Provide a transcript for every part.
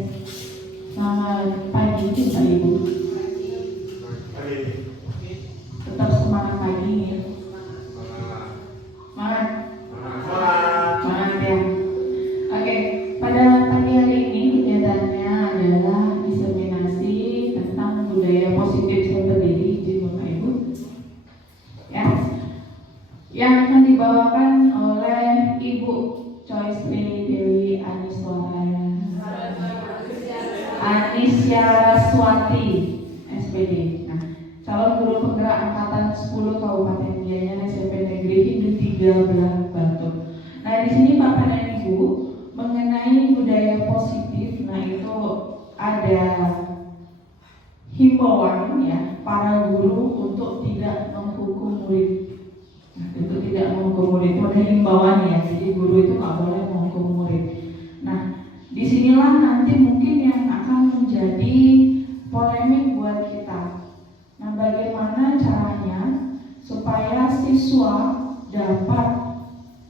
Selamat pagi Bapak Ibu. Tetap semangat pagi ya. Semangat. Semangat ya. Oke, pada pagi hari ini kegiatannya adalah diseminasi tentang budaya positif saya berdiri di Bapak Ibu. Ya. Yang akan dibawakan oleh Ibu Joyce Dewi Anisya Swati SPD. Nah, calon guru penggerak angkatan 10 Kabupaten Gianyar SMP Negeri Hindu 3 Batu. Nah, di sini Bapak dan Ibu mengenai budaya positif. Nah, itu ada himbauan ya para guru untuk tidak menghukum murid. Nah, itu tidak menghukum murid itu ada himbauan ya. Jadi guru itu nggak boleh menghukum murid. Nah, disinilah nanti mungkin yang akan menjadi polemik buat kita. Nah, bagaimana caranya supaya siswa dapat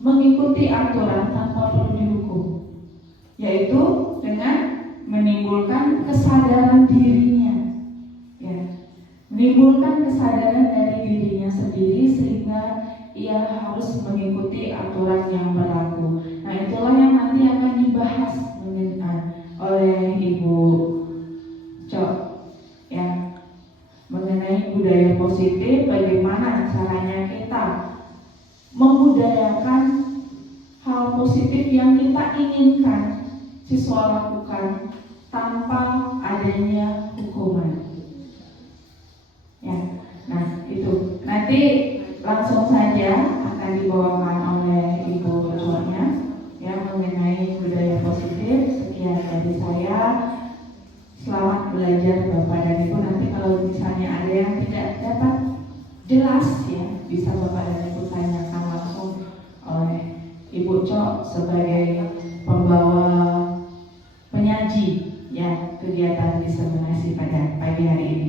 mengikuti aturan tanpa perlu dihukum, yaitu dengan menimbulkan kesadaran dirinya, ya, menimbulkan kesadaran dari dirinya sendiri sehingga ia harus mengikuti aturan yang berlaku. Nah, itulah yang nanti akan dibahas oleh Ibu Cok, ya, mengenai budaya positif. Bagaimana caranya kita membudayakan hal positif yang kita inginkan siswa lakukan tanpa adanya hukuman. Ya, nah itu nanti langsung saja akan dibawakan oleh Ibu Coknya yang mengenai budaya positif. Sekian dari saya. Selamat belajar Bapak dan Ibu. Nanti kalau misalnya ada yang tidak dapat jelas ya, bisa Bapak dan Ibu tanyakan langsung oleh Ibu Cok sebagai pembawa penyaji ya kegiatan diseminasi pada pagi hari ini.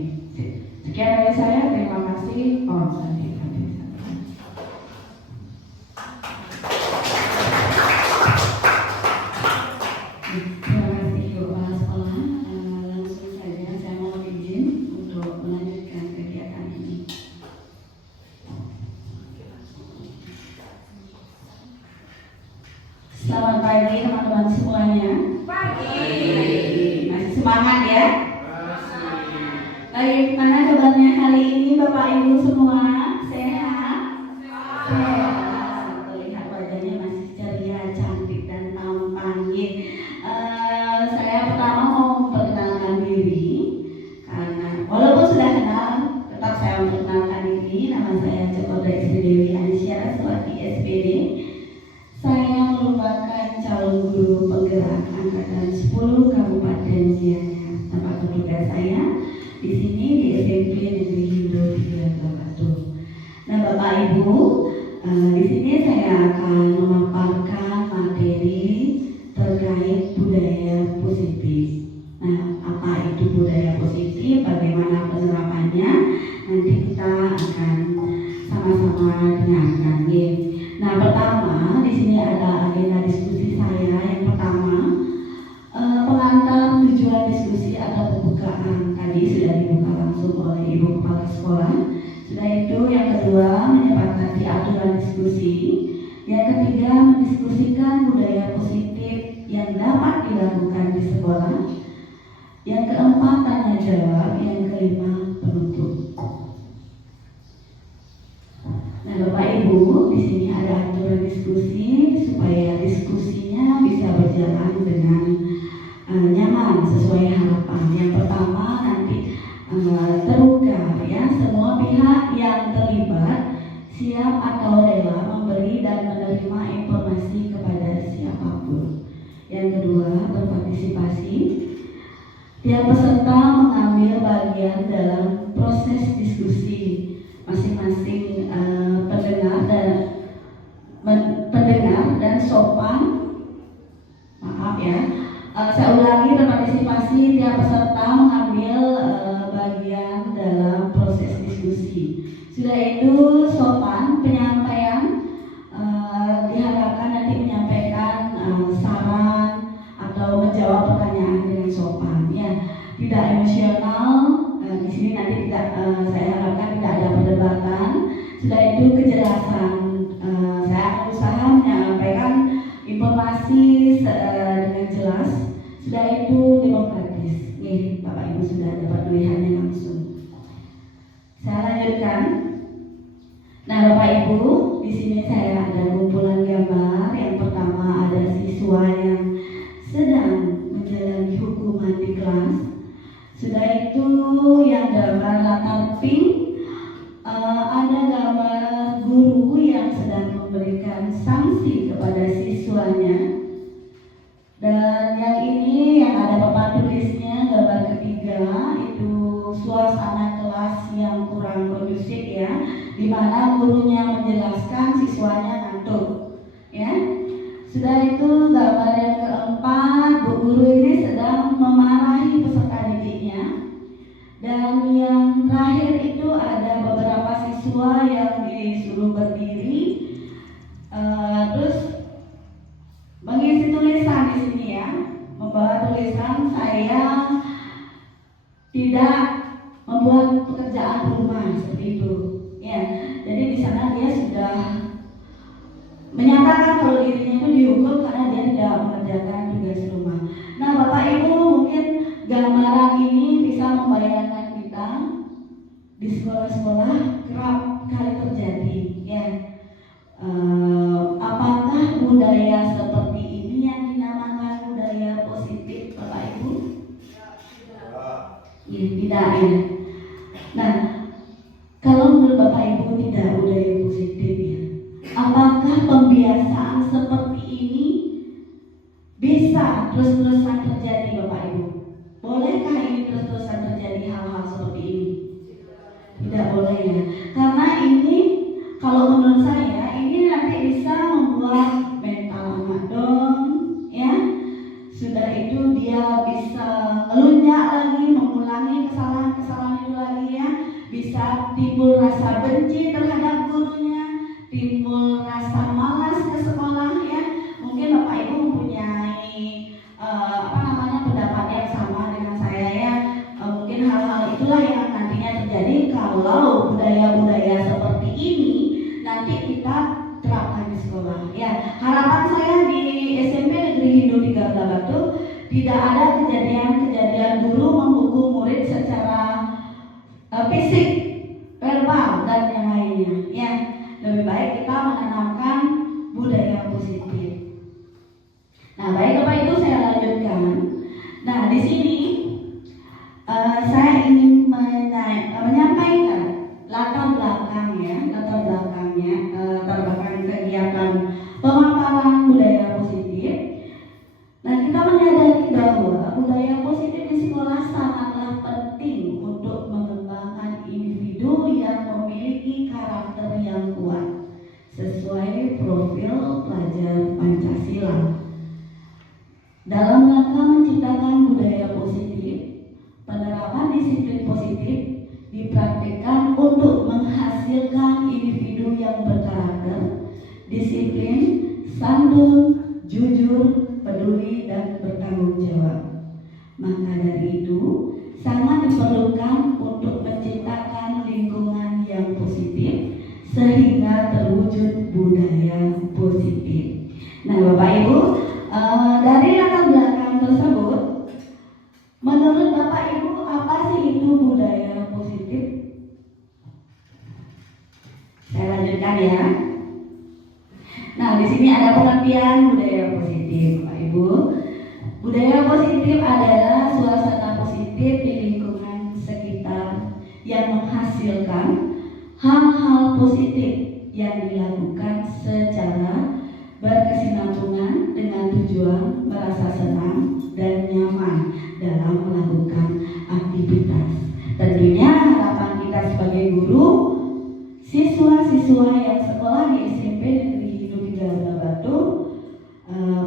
Sekian dari saya, terima kasih. Selamat pagi teman-teman semuanya. Pagi. Masih semangat ya? Bagaimana kabarnya hari ini Bapak Ibu semua? Sehat? Sehat. Terlihat wajahnya masih ceria, cantik dan tampan. Saya pertama mau memperkenalkan diri karena walaupun sudah kenal, tetap saya memperkenalkan diri. Nama saya Joko Dewi Anisya Swati SPD. Saya merupakan calon guru penggerak angkatan 10 Kabupaten Gianyar. Tempat tugas saya di sini di SMP Negeri Hindu 3 Batu. Nah, Bapak Ibu, di sini saya akan memaparkan materi terkait budaya positif. Nah, apa itu budaya positif? Bagaimana penerapannya? Nanti kita akan sama-sama dengarkan. Nah, pertama di sini ada agenda diskusi saya. Yang pertama, pengantar tujuan diskusi atau pembukaan tadi sudah dibuka langsung oleh Ibu Kepala Sekolah. Sudah itu, yang kedua menyepakati aturan diskusi. Yang ketiga, mendiskusikan budaya positif yang dapat dilakukan di sekolah. Yang keempat, tanya jawab. Yang kelima, penutup. Nah, Bapak Ibu, di sini ada aturan diskusi supaya diskusinya bisa berjalan dengan nyaman sesuai harapan. Yang pertama nanti terbuka ya, semua pihak yang terlibat siap atau rela memberi dan menerima informasi kepada siapapun. Yang kedua, berpartisipasi. Tiap peserta mengambil bagian dalam proses diskusi. Masing-masing pendengar dan sopan, maaf ya, saya ulangi, berpartisipasi. Tiap peserta mengambil bagian dalam proses diskusi. Sudah itu sopan, penyampaian diharapkan nanti menyampaikan saran atau menjawab pertanyaan dengan sopan, ya, tidak emosional. Di sini nanti tidak, saya harapkan tidak ada perdebatan. Sudah itu kejelasan, saya akan usaha menyampaikan informasi dengan jelas. Sudah itu demokratis. Nih, Bapak Ibu sudah dapat melihatnya langsung. Saya lanjutkan. Nah, Bapak Ibu, di sini saya ada kumpulan gambar. Yang pertama ada siswa yang sedang menjalani hukuman di kelas. Sudah itu yang gambar latar pink, ada gambar guru yang sedang memberikan sanksi kepada siswanya. Dan yang ini yang ada papan tulisnya gambar ketiga, itu suasana kelas yang kurang kondusif, ya, di mana gurunya menjelaskan, siswanya ngantuk, ya. Sudah itu gambar yang keempat, bu guru ini sedang memarahi peserta didiknya. Dan yang terakhir itu ada beberapa siswa yang disuruh berdiri, terus mengisi tulisan di sini, ya, membawa tulisan saya tidak membuat pekerjaan rumah, seperti itu, ya. Jadi di sana dia sudah menyatakan kalau dirinya itu dihukum karena dia tidak mengerjakan tugas rumah. Nah, Bapak Ibu, mungkin gambaran ini bisa membayangkan kita di sekolah-sekolah kerap kali terjadi, ya. Apakah budaya seperti ini yang dinamakan budaya positif, Bapak Ibu? Ya, tidak, ya. Nah, kalau menurut Bapak Ibu tidak budaya positif, ya, apakah pembiasaan seperti ini bisa terus-terusan terjadi, Bapak Ibu? Bolehkah ini terus-terusan terjadi hal-hal seperti ini? Tidak boleh, ya. Karena ini, kalau menurut saya, ini nanti bisa membuat mental anak down, ya. Sudah itu dia bisa ngelunjak lagi, mengulangi kesalahan-kesalahan itu lagi, ya. Bisa timbul rasa benci terhadap gurunya, timbul rasa malas ke sekolah, ya. Mungkin Bapak Ibu mempunyai pendapat yang sama dengan saya, ya. Mungkin hal-hal itulah yang nantinya terjadi kalau budaya-budaya seperti ini nanti kita terapkan di sekolah, ya. Harapan saya di SMP Negeri Hindu 3 Batu tidak ada kejadian-kejadian guru menghukum murid secara fisik, verbal, dan yang lainnya, ya. Lebih baik kita menanamkan budaya positif. Nah, baik Bapak Ibu, saya lanjutkan. Nah, di sini saya ingin menyampaikan latar belakangnya, latar belakang kegiatan pemaparan budaya positif. Nah, kita menyadari bahwa budaya positif di sekolah sangatlah penting untuk mengembangkan individu yang memiliki karakter yang kuat sesuai profil pelajar Pancasila. Dalam rangka menciptakan budaya positif, penerapan disiplin positif dipraktikkan untuk menghasilkan individu yang berkarakter, disiplin, santun, jujur, peduli, dan bertanggung jawab. Maka dari itu, sangat diperlukan untuk menciptakan lingkungan yang positif sehingga terwujud budaya positif. Nah, Bapak Ibu, dari latar belakang tersebut, menurut Bapak Ibu apa sih itu budaya positif? Saya lanjutkan, ya. Nah, di sini ada pengertian budaya positif, Bapak Ibu. Budaya positif adalah suasana positif di lingkungan sekitar yang menghasilkan hal-hal positif yang dilakukan secara berkesinambungan dengan tujuan merasa senang dan nyaman dalam melakukan aktivitas. Tentunya harapan kita sebagai guru, siswa-siswa yang sekolah di SMP Negeri Hindu 3 Batu,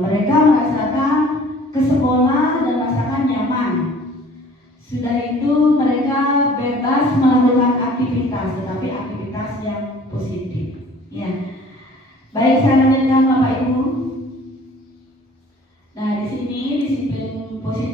mereka merasakan ke sekolah dan merasakan nyaman. Sudah itu mereka bebas melakukan aktivitas, tetapi aktivitas yang positif, ya. Baik, saya lanjutkan Bapak Ibu. Nah, di sini disiplin positif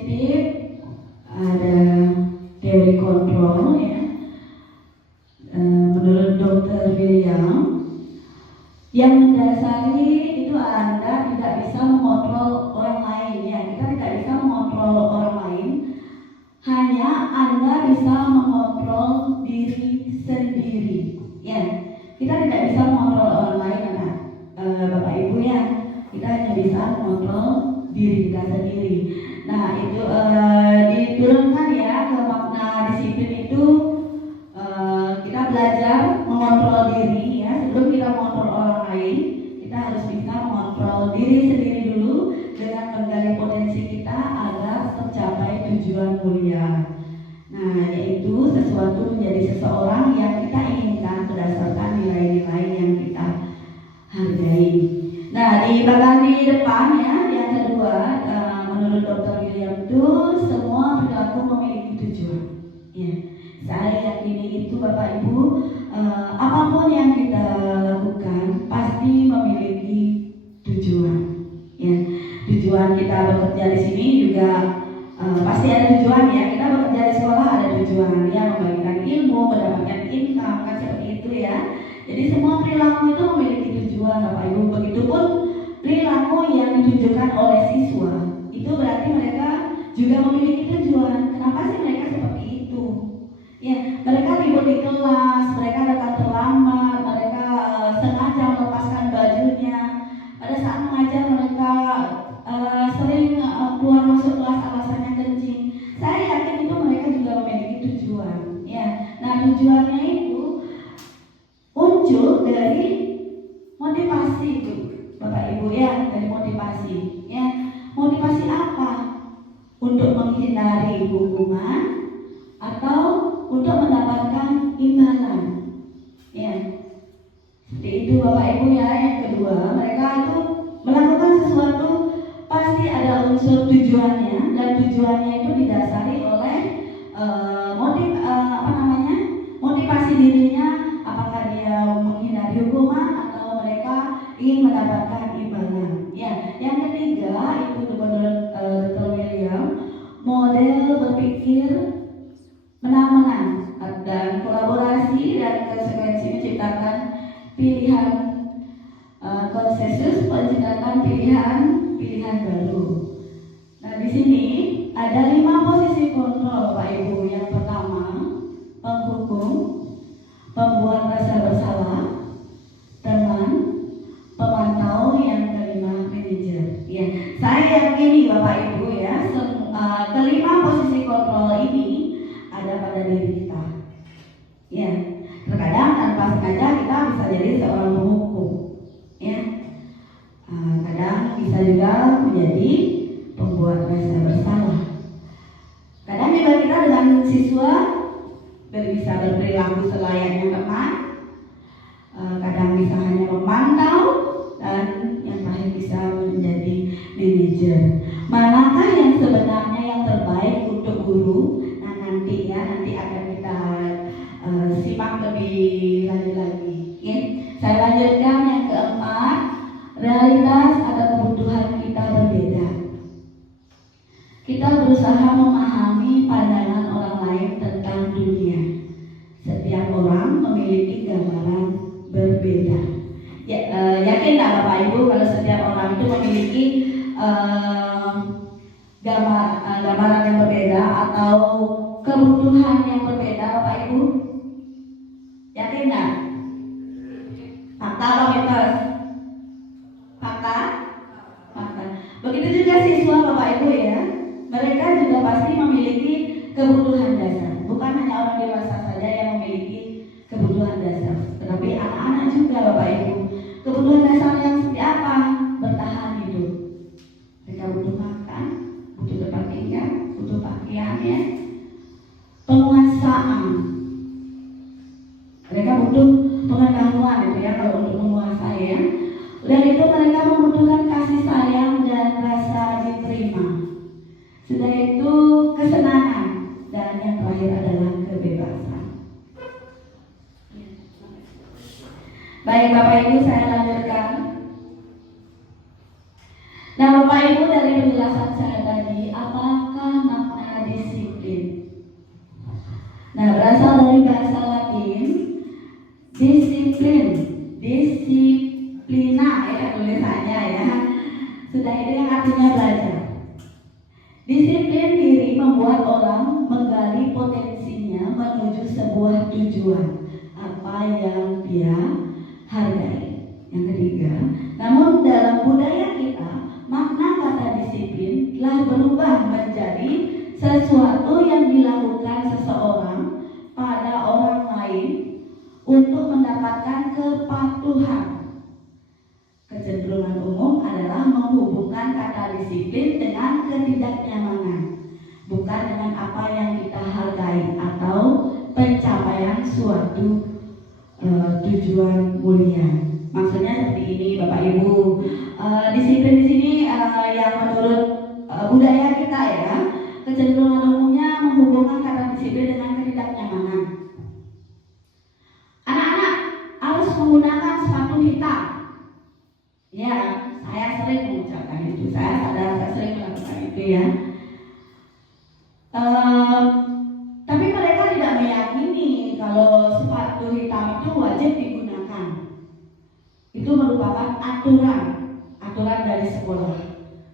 tujuan mulia. Nah, yaitu sesuatu menjadi seseorang yang kita inginkan berdasarkan nilai-nilai yang kita hargai. Nah, di bagian di depan ya, yang kedua, menurut Dr. William itu semua perilaku memiliki tujuan. Ya, saya yakini itu Bapak Ibu, apapun yang kita lakukan pasti memiliki tujuan. Ya, tujuan kita bekerja di sini juga pasti ada tujuan ya. Kita bekerja di sekolah ada tujuan ya, membagikan ilmu, mendapatkan income kan seperti itu ya. Jadi semua perilaku itu memiliki tujuan Bapak Ibu. Begitupun perilaku yang ditunjukkan oleh siswa itu berarti mereka juga memiliki tujuan. Kenapa sih mereka seperti itu? Ya, mereka ribut di kelas, mereka datang terlambat, mereka sengaja melepaskan bajunya. Pada saat mengajar mereka sering keluar masuk kelas alasannya kencing. Saya yakin itu mereka juga memiliki tujuan. Ya, nah tujuannya itu muncul dari motivasi itu, Bapak Ibu ya, dari motivasi. Ya, motivasi apa? Untuk menghindari hukuman atau untuk mendapatkan imbalan. Ya, seperti itu Bapak Ibu ya. Yang kedua, mereka itu melakukan sesuatu pasti ada unsur tujuannya, dan tujuannya itu didasari oleh motivasi dirinya, apakah dia menghindari hukuman atau mereka ingin mendapatkan imbalan. Ya, yang ketiga itu menurut Dr. William, model berpikir menang-menang dan kolaborasi dan konsekuensi menciptakan pilihan konsensus, menciptakan pilihan baru. Nah, di sini ada 5 posisi kontrol Bapak Ibu. Yang pertama, penghukum, pembuat rasa bersalah, teman, pemantau, yang kelima manajer. Ya, saya yakini Bapak Ibu ya, kelima posisi kontrol ini ada pada diri kita. Ya, terkadang tanpa sengaja kita bisa jadi seorang penghukum. Ya, kadang bisa juga menjadi pembuat rasa bersalah. Kadang juga kita dengan siswa bisa berperilaku selayaknya teman, kadang bisa hanya memantau, dan yang terakhir bisa menjadi manajer. Manakah yang sebenarnya yang terbaik untuk guru? Nah, nanti akan kita simak lebih lanjut lagi. Ya. Saya lanjutkan yang keempat, realitas atau kebutuhan kita berbeda. Kita berusaha memahami pandangan orang lain tentang dunia. Setiap orang memiliki gambaran berbeda. Ya, yakin tak Bapak Ibu kalau setiap orang itu memiliki gambaran yang berbeda atau kebutuhan yang berbeda, Bapak Ibu? Yakin tak? Fakta atau mitos? Fakta? Fakta. Begitu juga siswa Bapak Ibu ya. Mereka juga pasti memiliki kebutuhan dasar. Bukan hanya orang dewasa saja yang memiliki kebutuhan dasar, tetapi anak-anak juga Bapak Ibu. Kebutuhan dasar yang seperti apa? Bertahan hidup. Mereka butuh makan, butuh tempat tinggal, butuh pakaian ya. Penguasaan. Mereka butuh pengetahuan gitu ya kalau untuk menguasai ya. Dan itu mereka membutuhkan kasih sayang dan rasa diterima. Sudah itu kesenangan, dan yang terakhir adalah kebebasan. Baik Bapak Ibu, saya lanjutkan. Nah Bapak Ibu, dari penjelasan saya tadi, apakah makna disiplin? Nah, berasal dari bahasa Latin disiplin, disiplina ya tulisannya ya. Sudah itu yang artinya belajar. Disiplin diri membuat orang menggali potensinya menuju sebuah tujuan apa yang dia hargai. Yang ketiga, namun dalam budaya kita, makna kata disiplin telah berubah menjadi sesuatu yang dilakukan seseorang pada orang lain untuk mendapatkan kepatuhan. Kecenderungan umum adalah menghubungkan kata disiplin dengan ketidaknyamanan, bukan dengan apa yang kita hargai atau pencapaian suatu tujuan mulia. Maksudnya seperti ini Bapak Ibu. Disiplin di sini yang menurut budaya kita ya, kecenderungan umumnya menghubungkan kata disiplin dengan ketidaknyamanan. Anak-anak harus menggunakan sepatu hitam. Ya, saya sering mengucapkan itu. Saya sadar saya sering melakukan itu ya. Tapi mereka tidak meyakini kalau sepatu hitam itu wajib digunakan. Itu merupakan aturan dari sekolah.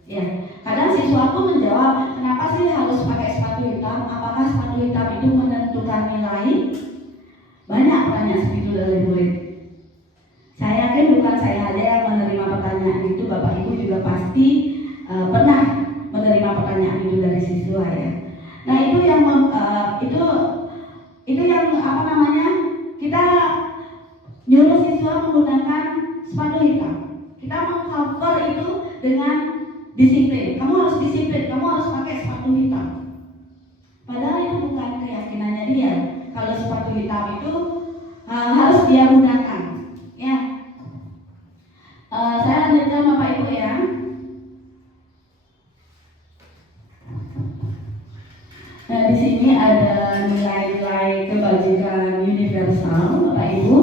Ya, kadang siswa pun menjawab, kenapa sih harus pakai sepatu hitam? Apakah sepatu hitam itu menentukan nilai? Banyak pertanyaan seperti itu dari murid. Saya yakin bukan saya saja yang menerima pertanyaan itu, Bapak Ibu juga pasti pernah menerima pertanyaan itu dari siswa ya. Nah itu yang kita nyuruh siswa menggunakan sepatu hitam. Kita meng-cover itu dengan disiplin. Kamu harus disiplin, kamu harus pakai sepatu hitam. Padahal itu bukan keyakinannya dia. Kalau sepatu hitam itu harus dia gunakan. Ya, saya lanjutkan Bapak Ibu ya. Nah di sini ada nilai-nilai kebajikan universal Bapak Ibu.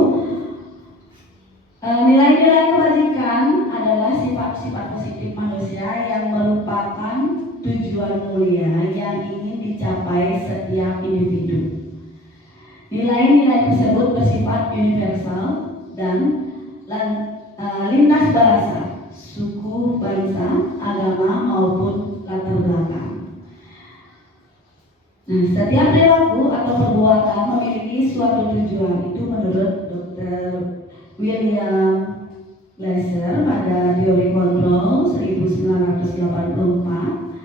Nilai-nilai kebajikan adalah sifat-sifat positif manusia yang merupakan tujuan mulia yang ingin dicapai setiap individu. Nilai-nilai tersebut bersifat universal dan lintas bahasa, suku, bangsa, agama maupun latar belakang. Nah, setiap perilaku atau perbuatan memiliki suatu tujuan. Itu menurut Dr. William Glasser pada teori kontrol 1984.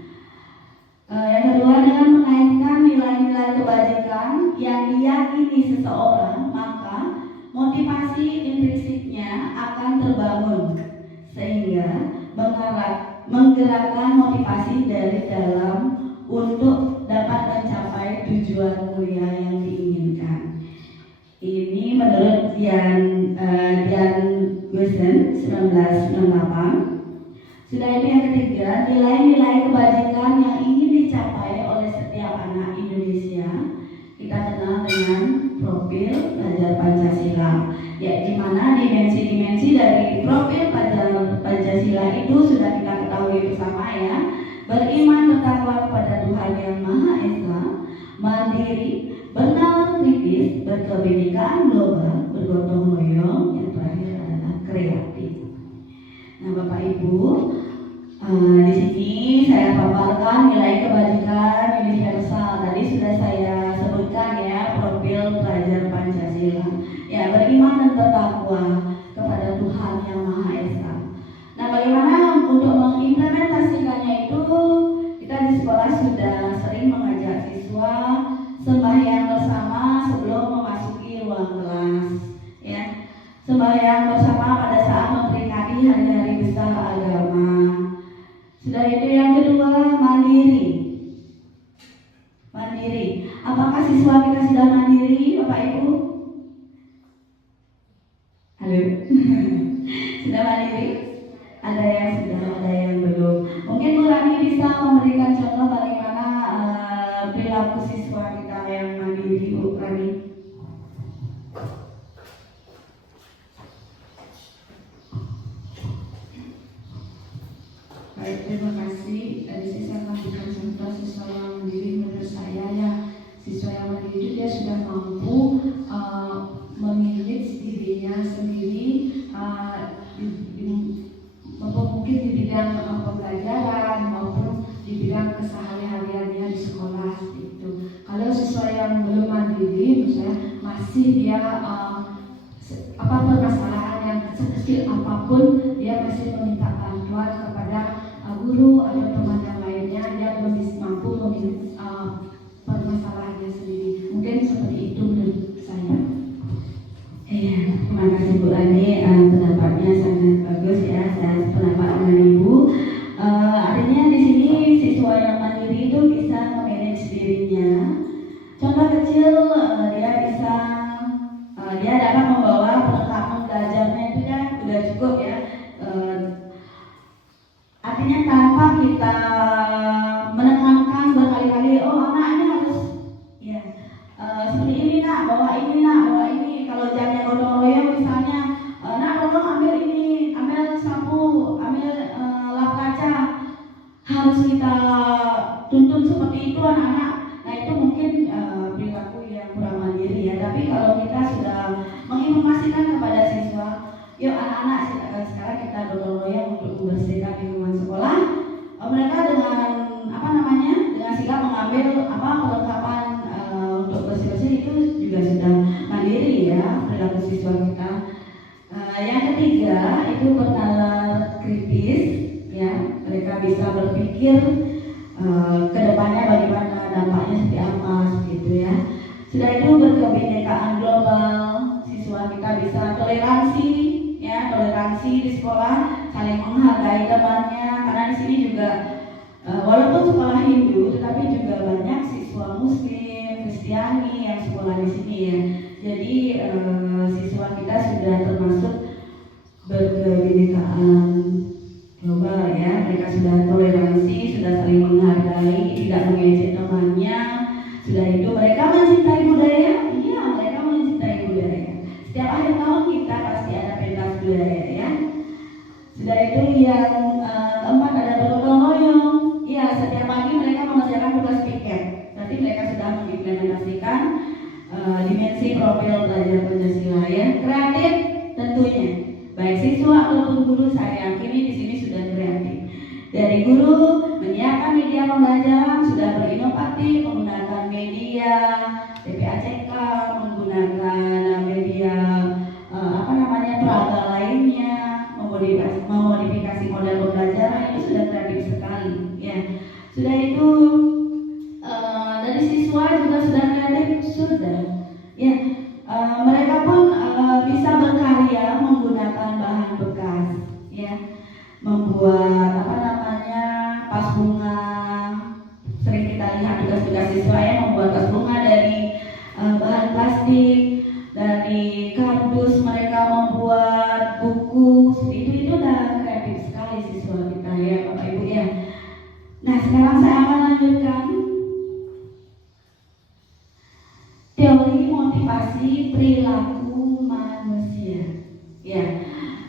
Yang kedua, dengan mengaitkan nilai-nilai kebajikan yang diyakini seseorang, maka motivasi intrinsiknya akan terbangun sehingga menggerakkan motivasi dari dalam untuk dapat mencapai tujuan mulia yang diinginkan. Ini menurut Dian Gusen 1998. Sudah itu yang ketiga, nilai-nilai kebajikan yang ingin dicapai oleh setiap anak Indonesia kita kenal dengan profil pelajar Pancasila. Ya, di mana dimensi-dimensi dari profil pelajar Pancasila itu sudah kita ketahui bersama ya. Beriman bertakwa kepada Tuhan Yang Maha Esa, mandiri, benar kritis, berkebinekaan global, bergotong royong, yang terakhir adalah kreatif. Nah, Bapak Ibu, di sini saya paparkan nilai kebajikan universal. Tadi sudah saya sebutkan ya, profil pelajar Pancasila. Ya, beriman dan bertakwa kepada Tuhan Yang Maha Esa. Nah, bagaimana untuk mengimplementasikannya itu? Kita di sekolah sudah sering mengajak siswa sembahyang bersama sebelum memasuki ruang kelas. Ya, sembahyang bersama pada saat memperingati hari-hari besar agama. Sudah itu yang kedua, mandiri. Mandiri. Apakah siswa kita sudah mandiri, Bapak Ibu? Halo. Sudah mandiri? Ada yang sudah, ada yang belum. Mungkin Bu Rani bisa memberikan contoh bagaimana perilaku siswa kita yang mandiri, Bu Rani. Baik, terima kasih. Tadi saya sampaikan contoh siswa yang mandiri. Menurut saya ya, siswa yang mandiri itu dia sudah mampu memilih dirinya sendiri, mungkin di bidang pembelajaran maupun di bidang keseharian-hariannya di sekolah itu. Kalau siswa yang belum mandiri, misalnya masih dia permasalahan yang sekecil apapun, dia masih meminta bantuan kepada guru atau teman yang lainnya, dia belum mampu memilih permasalahannya sendiri. Mungkin seperti itu menurut saya. Iya, terima kasih Bu Rani, pendapatnya sangat bagus ya, dan pendapat dengan Ibu. Artinya di sini siswa yang mandiri itu bisa memilih dirinya. Contoh kecil, dia dapat membawa perlengkapan belajarnya itu kan udah cukup ya. Artinya tanpa kita menekankan berkali-kali, oh anak ini harus ya seperti ini nak, bawa ini nak, bawa ini. Kalau jamnya gotong royong misalnya, nak tolong ambil ini, ambil sapu, ambil lap kaca, harus kita tuntun seperti itu anak-anak. Nah itu mungkin perilaku yang kurang mandiri ya. Tapi kalau kita sudah menginformasikan kepada siswa, yuk anak-anak sekarang kita gotong royong untuk membersihkan lingkungan sekolah. Mereka dengan dengan sigap mengambil perlengkapan untuk bersih-bersih, itu juga sudah mandiri ya perilaku siswa kita. Yang ketiga itu bernalar kritis ya, mereka bisa berpikir kedepannya bagaimana dampaknya seperti apa gitu ya. Sudah itu berkebinekaan global, siswa kita bisa toleransi ya, toleransi di sekolah, saling menghargai temannya, karena di sini juga walaupun sekolah Hindu tetapi juga banyak siswa Muslim, Kristiani yang sekolah di sini ya. Jadi siswa kita sudah termasuk berkebinekaan global ya, mereka sudah toleransi, sudah saling menghargai, tidak mengejek temannya. Sudah itu mereka mencintai budaya, iya mereka mencintai budaya. Setiap akhir tahun kita pasti ada pentas budaya ya. Sudah itu yang keempat ada bergotong royong. Ya setiap pagi mereka mengerjakan tugas piket. Berarti mereka sudah mengimplementasikan dimensi profil belajar Pancasila ya. Kreatif tentunya, baik siswa ataupun guru saya yakini di sini sudah kreatif. Dari guru menyiapkan media pembelajaran sudah berinovatif, menggunakan media TPACK, menggunakan media peraga lainnya, memodifikasi model pembelajaran, itu sudah kreatif sekali ya. Sudah itu dari siswa juga sudah kreatif sudah ya. Mereka pun bisa berkarya menggunakan bahan bekas ya, membuat pas bunga. Sering kita lihat tugas-tugas siswa ya, membuat tas bunga dari bahan plastik, dari kardus mereka membuat buku. Itu udah kreatif sekali siswa kita ya Bapak Ibu ya. Nah sekarang saya akan lanjutkan teori motivasi perilaku manusia ya.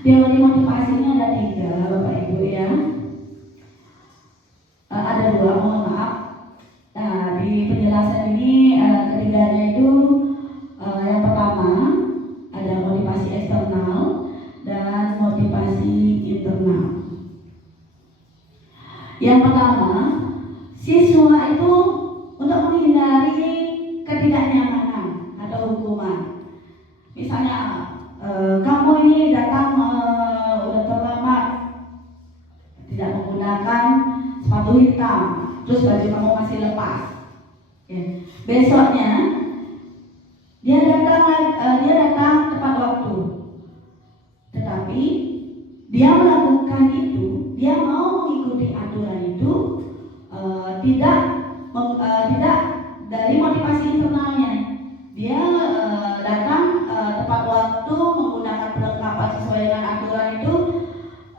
Teori motivasinya ada 3 Bapak Ibu ya. Ada 2, mohon maaf. Nah di penjelasan ini ketiganya itu yang pertama ada motivasi eksternal dan motivasi internal. Yang pertama, siswa itu untuk menghindari ketidaknyamanan atau hukuman. Misalnya kamu ini datang udah terlambat, tidak menggunakan sepatu hitam, terus baju kamu masih lepas ya. Besoknya dia datang tepat waktu, tetapi dia melakukan itu, dia mau mengikuti aturan itu tidak dari motivasi internalnya. Dia datang tepat waktu, menggunakan perlengkapan sesuai dengan aturan itu,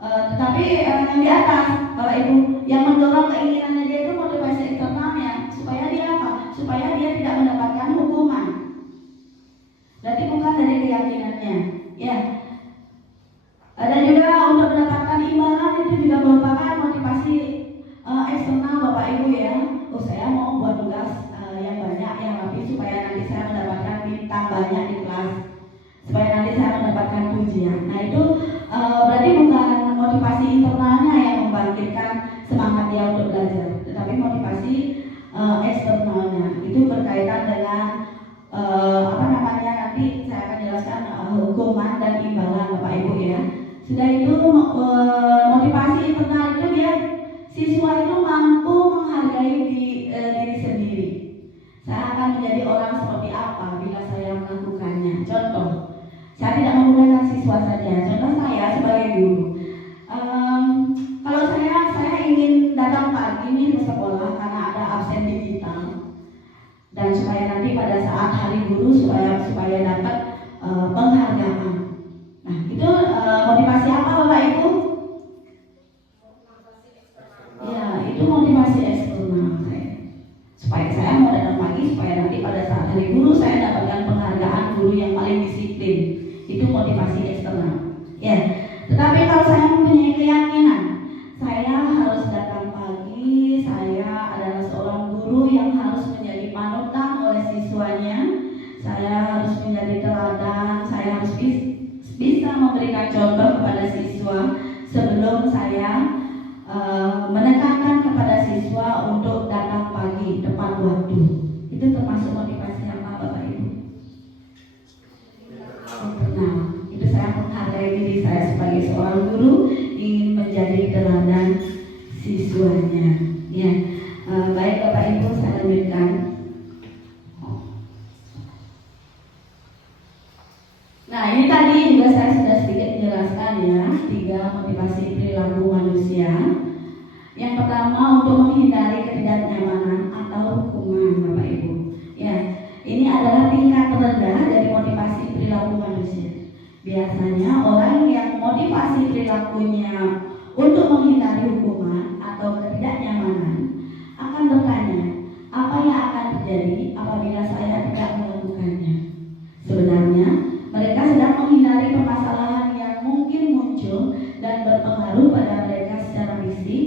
tetapi yang di atas Bapak Ibu yang mendorong keinginannya dia itu motivasi eksternalnya, supaya dia apa? Supaya dia tidak mendapatkan hukuman. Berarti bukan dari keyakinannya ya. Dan juga untuk mendapatkan imbalan itu juga merupakan motivasi eksternal Bapak Ibu ya. Oh saya mau buat tugas yang banyak, yang lebih, supaya nanti saya mendapatkan bintang banyak di kelas, supaya nanti saya mendapatkan pujian. Nah itu berarti bukan motivasi internalnya yang membangkitkan semangat dia untuk belajar, tetapi motivasi eksternalnya. Itu berkaitan dengan nanti saya akan jelaskan hukuman dan imbalan Bapak Ibu ya. Sudah itu motivasi internal itu dia siswa itu mampu menghargai diri sendiri. Saya akan menjadi orang seperti apa bila saya melakukannya. Contoh, saya tidak menggunakan siswa saja. Contoh saya sebagai guru. Kalau saya ingin datang pagi nih ke sekolah karena ada absen digital. dan supaya nanti pada saat hari guru supaya dapat penghargaan. Nah, itu motivasi apa Bapak Ibu? Ya, itu motivasi eksternal saya. Supaya saya mau datang pagi supaya nanti pada saat hari guru saya dapatkan penghargaan guru yang paling disiplin. Itu motivasi eksternal. Ya, tetapi kalau saya mempunyai keyakinan saya harus datang pagi, saya adalah seorang guru yang harus menjadi panutan oleh siswanya, saya harus menjadi teladan, saya harus bisa memberikan contoh kepada siswa sebelum saya menekankan kepada siswa untuk datang pagi tepat waktu. Itu termasuk motivasi apa Bapak Ibu? Nah, itu saya menghargai diri saya sebagai seorang guru, ingin menjadi teladan siswanya. Ya, baik Bapak Ibu, saya lanjutkan. Nah, ini tadi juga saya sudah sedikit menjelaskan ya, 3 motivasi perilaku manusia. Yang pertama untuk menghindari ketidaknyamanan atau hukuman Bapak Ibu. Ya, ini adalah tingkat terendah dari motivasi perilaku manusia. Biasanya orang yang motivasi perilakunya untuk menghindari hukuman atau ketidaknyamanan akan bertanya, apa yang akan terjadi apabila saya tidak melakukannya? Sebenarnya mereka sedang menghindari permasalahan yang mungkin muncul dan berpengaruh pada mereka secara fisik,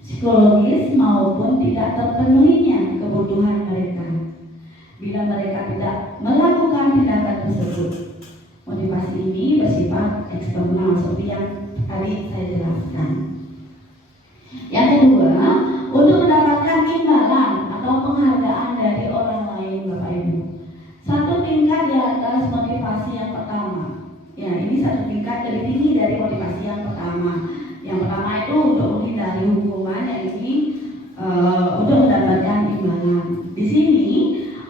psikologis maupun tidak terpenuhinya kebutuhan mereka. Bila mereka tidak melakukan tindakan tersebut, motivasi ini bersifat eksternal seperti yang tadi saya jelaskan. Yang kedua, untuk mendapatkan imbalan atau penghargaan dari orang lain Bapak Ibu. Satu tingkat di atas motivasi yang pertama. Ya, ini satu tingkat lebih tinggi dari motivasi yang pertama. Yang pertama itu untuk menghindari hukuman, yang ini untuk mendapatkan imbalan. Di sini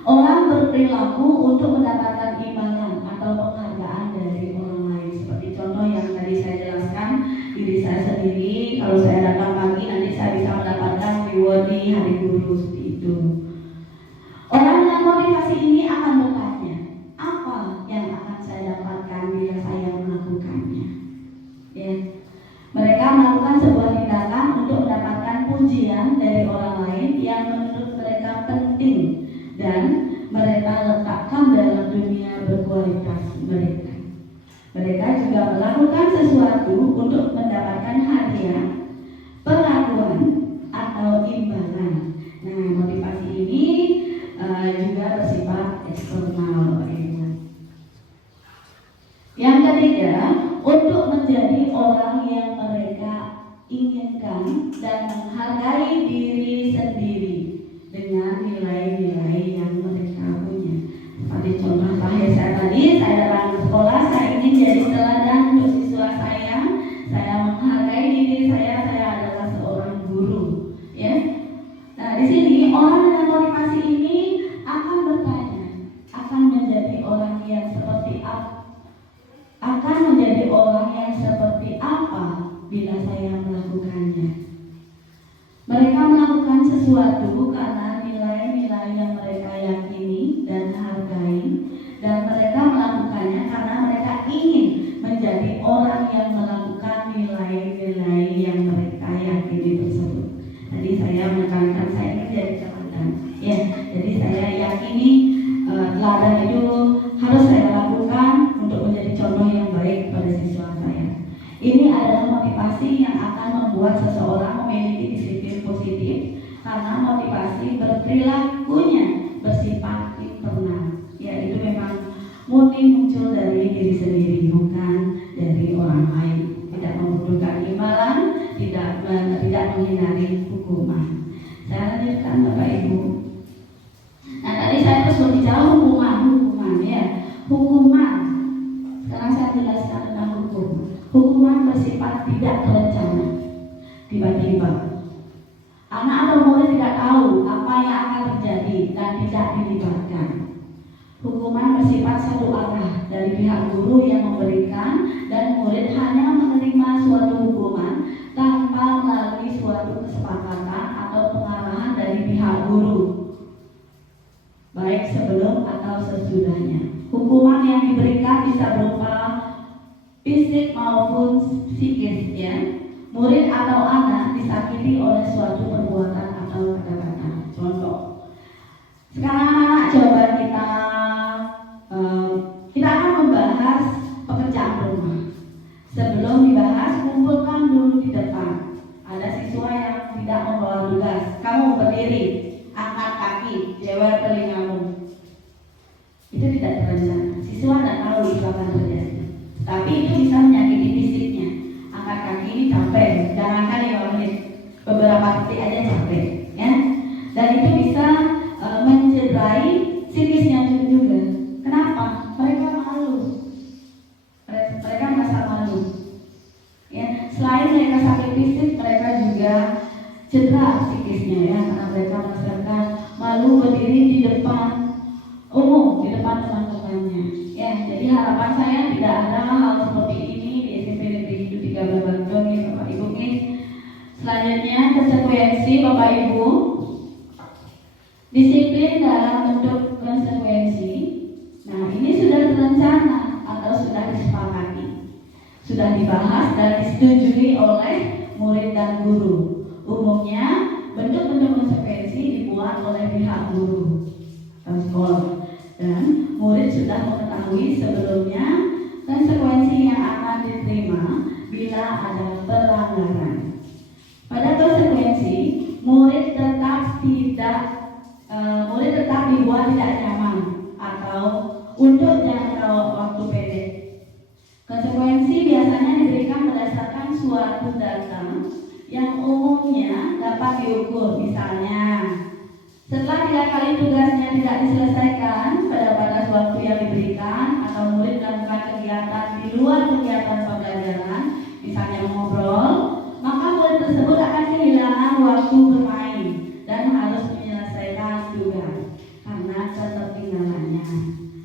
orang berperilaku untuk mendapatkan imbalan atau penghargaan dari orang lain. Seperti contoh yang tadi saya jelaskan, diri saya sendiri, kalau saya datang pagi nanti saya bisa mendapatkan reward di hari guru, seperti itu. Orang dengan motivasi ini akan bertanya, apa yang akan saya dapatkan bila saya melakukannya? Ya. Mereka melakukan sebuah tindakan untuk mendapatkan pujian dari orang lain yang menurut mereka penting dan mereka letakkan dalam dunia berkualitas mereka. Mereka juga melakukan sesuatu untuk mendapatkan hadiah, pengakuan atau imbalan. Nah, motivasi ini juga bersifat eksternal Bapak Ibu. Yang ketiga, untuk menjadi orang yang mereka inginkan dan menghargai diri sendiri dengan nilai-nilai yang mereka punya. Seperti contoh terakhir saya tadi, saya datang ke sekolah, saya ingin jadi teladan untuk siswa saya menghargai diri saya adalah seorang guru. Ya. Nah, di sini orang dengan motivasi ini akan bertanya, akan menjadi orang yang seperti apa? Akan menjadi orang yang seperti apa bila saya melakukannya? Mereka melakukan sesuatu karena nilai-nilai yang mereka yakini dan hargai, dan mereka melakukannya karena mereka ingin menjadi orang yang melakukan nilai-nilai yang mereka yakini tersebut. Tadi saya menekankan saya ingin jadi teladan. Ya, jadi saya yakini teladan itu harus saya lakukan untuk menjadi contoh yang baik pada siswa saya. Ini adalah motivasi yang akan membuat seseorang memiliki disiplin positif karena motivasi berperilakunya bersifat internal. Ya, itu memang murni muncul dari diri sendiri, bukan dari orang lain. Tidak membutuhkan imbalan, tidak menghindari hukuman. Saya lanjutkan Bapak Ibu. Nah, tadi saya terus berbicara hukuman ya. Hukuman. Sekarang saya jelaskan tentang hukum. Hukuman bersifat tidak terencana, tiba-tiba. Anak atau murid tidak tahu apa yang akan terjadi dan tidak dilibatkan. Hukuman bersifat satu arah dari pihak guru yang memberikan, dan murid hanya menerima suatu hukuman tanpa melalui suatu kesepakatan atau pengarahan dari pihak guru. baik sebelum atau sesudahnya. Hukuman yang diberikan bisa berupa fisik maupun psikis, ya. Murid atau anak disakiti oleh suatu perbuatan atau kata-kata. Contoh, sekarang anak coba kita akan membahas pekerjaan rumah. Sebelum dibahas, kumpulkan dulu di depan. Ada siswa yang tidak membawa tugas. Kamu berdiri, angkat kaki, jewer telingamu. Itu tidak terencana. Siswa tidak tahu itu akan terjadi. Tapi itu bisa menyakiti fisiknya. Angkat kaki ini capek, jangankan 5 menit, beberapa detik aja capek, ya. Dan itu bisa mencederai psikisnya juga. Kenapa? Mereka malu. Mereka merasa malu. Ya, selain mereka sakit fisik, mereka juga cedera psikisnya, ya, karena mereka merasakan malu berdiri di depan umum, di depan teman-temannya. Ya, jadi harapan saya tidak ada hal seperti ini di SMP Negeri 13 Bandung, ya, Bapak Ibu. Selanjutnya, konsekuensi Bapak Ibu. Disiplin dalam bentuk konsekuensi. Nah, ini sudah terencana atau sudah disepakati, sudah dibahas dan disetujui oleh murid dan guru. Umumnya bentuk-bentuk konsekuensi dibuat oleh pihak guru atau sekolah, dan murid sudah mengetahui sebelumnya konsekuensi yang akan diterima bila ada pelanggaran. Pada konsekuensi, murid tetap dibuat tidak nyaman atau untuk jangka waktu pendek. Konsekuensi biasanya diberikan berdasarkan suatu data yang umumnya dapat diukur. Misalnya, setelah 3 kali tugasnya tidak diselesaikan pada batas waktu yang diberikan, atau murid melakukan kegiatan di luar kegiatan pembelajaran, misalnya mengobrol, maka murid tersebut akan kehilangan waktu bermain dan harus menyelesaikan tugas karena ketertinggalannya.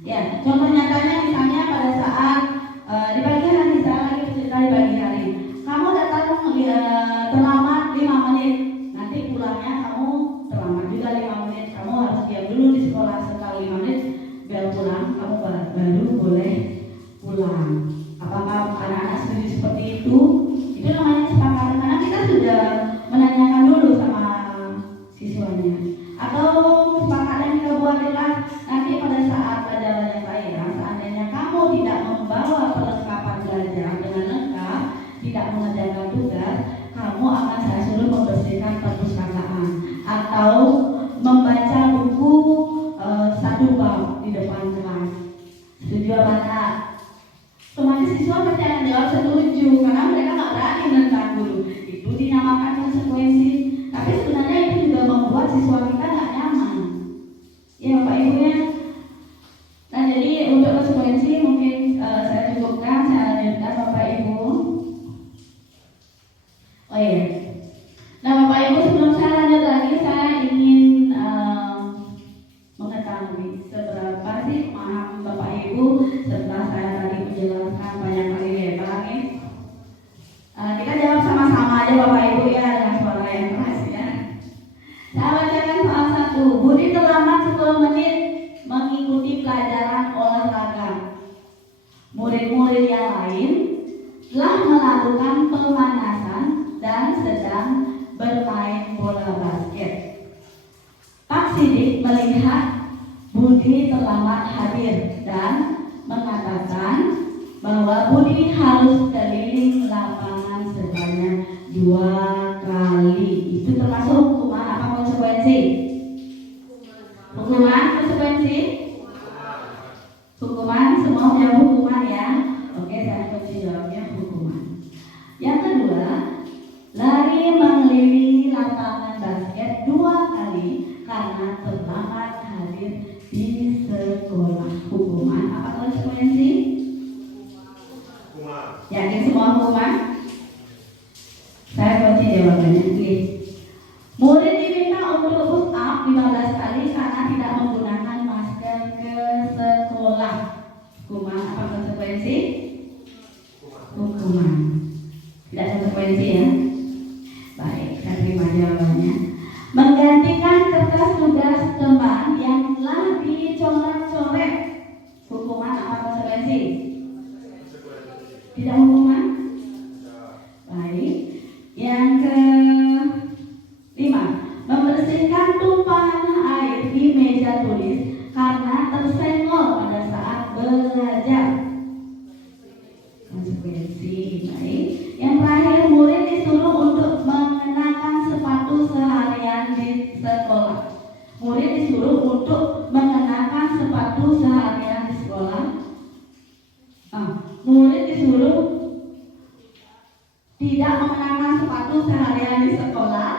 Ya, contoh nyatanya misalnya pada saat di pagi hari, saya lagi bercerita di pagi hari, kamu datang terlambat 5 menit, nanti pulangnya kamu terlambat juga 5 menit, kamu harus diam dulu di sekolah sekitar 5 menit, biar pulang kamu baru boleh pulang. Apakah anak-anak setuju seperti itu? Itu namanya sepakatan, karena kita sudah menanyakan dulu sama siswanya. Atau kesepakatan kita buat adalah nanti pada saat pelajaran saya, seandainya kamu tidak membawa perlengkapan belajar dengan lengkap, tidak mengerjakan tugas, kamu akan saya suruh membersihkan perpustakaan atau membaca buku 1 bab di depan kelas. Setuju apa enggak? Otomatis siswa pasti akan jawab setuju, karena mereka nggak berani menentang guru. Itu dinamakan konsekuensi. Tapi sebenarnya itu juga membuat siswa kita nggak nyaman. Ya Bapak Ibu, ya. Nah, jadi untuk konsekuensi mungkin saya cukupkan, saya lanjutkan Bapak Ibu. Oh iya. Nah Bapak Ibu, sebelum saya lanjut lagi, saya ingin mengetahui seberapa sih paham Bapak Ibu setelah saya tadi menjelaskan banyak kali lebar nih. Kita jawab sama-sama aja Bapak Ibu, ya, dengan suara yang keras, ya. Saya bacakan soal 1. Budi terlambat 10 menit mengikuti pelajaran olahraga. Murid-murid yang lain telah melakukan pemanasan dan sedang bermain bola basket. Pak Sidik melihat Budi terlambat hadir dan mengatakan bahwa Budi harus keliling lapangan sebanyak 2 kali. Itu termasuk hukuman apa konsekuensi? Hukuman, konsekuensi? Hukuman, semua jawab hukuman, ya. Oke, saya kunci jawabnya hukuman. Yang kedua, lari mengelilingi lapangan basket 2 kali karena terlambat hadir di sekolah. Hukuman apa konsekuensi? Hukuman. Yakin semua hukuman? Saya kunci jawabannya. Murid diminta untuk push up 15 kali karena tidak menggunakan masker ke sekolah. Hukuman apa konsekuensi? Hukuman. Tidak konsekuensi, ya. Baik, saya terima jawabannya. Menggantikan kertas tugas teman yang telah di meja tulis karena tersenggol pada saat belajar. Konsekuensi. Baik. Yang terakhir, murid disuruh untuk mengenakan sepatu seharian di sekolah. Murid disuruh untuk mengenakan sepatu seharian di sekolah. Murid disuruh tidak mengenakan sepatu seharian di sekolah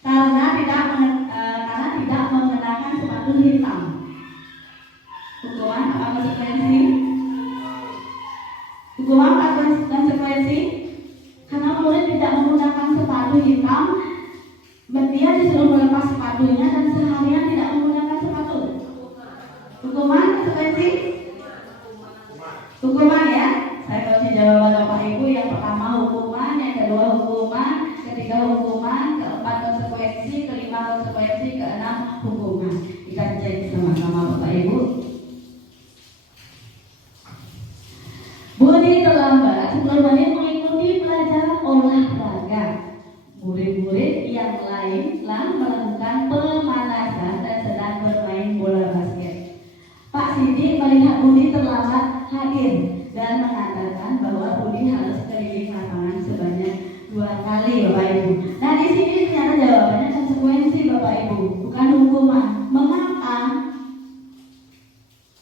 karena tidak mengenakan sepatu hitam. Hukuman apa konsekuensi? Hukuman apa konsekuensi? Karena murid tidak menggunakan sepatu hitam, dia disuruh melepas sepatunya dan seharian tidak menggunakan sepatu. Hukuman konsekuensi? Hukuman ya. Saya kasih jawaban Bapak Ibu. Yang pertama hukuman, yang kedua hukuman, ketiga hukuman, keempat konsekuensi, kelima konsekuensi, keenam hukuman. Kita cek sama-sama Bapak Ibu. Budi terlambat 10 menit mengikuti pelajaran olahraga. Murid-murid yang lain telah melakukan pemanasan dan sedang bermain bola basket. Pak Sidik melihat Budi terlambat hadir dan mengatakan bahwa Budi harus keliling lapangan sebanyak 2 kali, Bapak Ibu. Nah, di sini ternyata jawabannya konsekuensi, Bapak Ibu, bukan hukuman. Mengapa?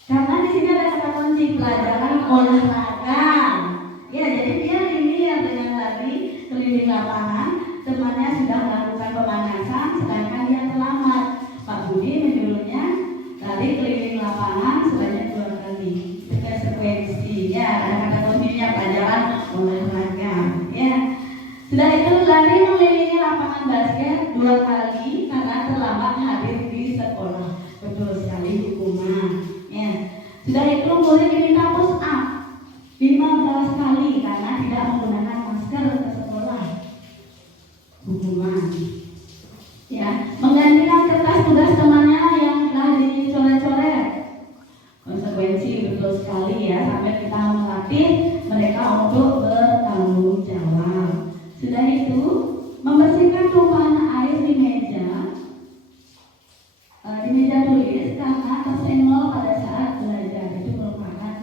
Karena di sini ada kata kunci pelajaran olahraga. Ya, jadi dia ini dengan lari keliling lapangan, temannya sudah melakukan pemanasan, sedangkan dia terlambat. Pak Budi menyuruhnya lari keliling lapangan sebanyak 2 kali. Konsekuensinya ada kata kuncinya pelajaran olahraga. Ya, sudah itu lari mengelilingi lapangan basket 2 kali karena terlambat hadir di sekolah. Betul sekali hukuman. Ya, sudah itu murid diminta push up 15 kali karena tidak menggunakan masker ke sekolah. Hukuman. Ya, menggantikan kertas tugas temannya yang telah dicoret-coret. Konsekuensi, betul sekali ya, sampai kita melatih mereka untuk bertanggung jawab. Sudah itu, membersihkan tumpahan air di meja tulis karena tersenggol pada saat belajar. Itu merupakan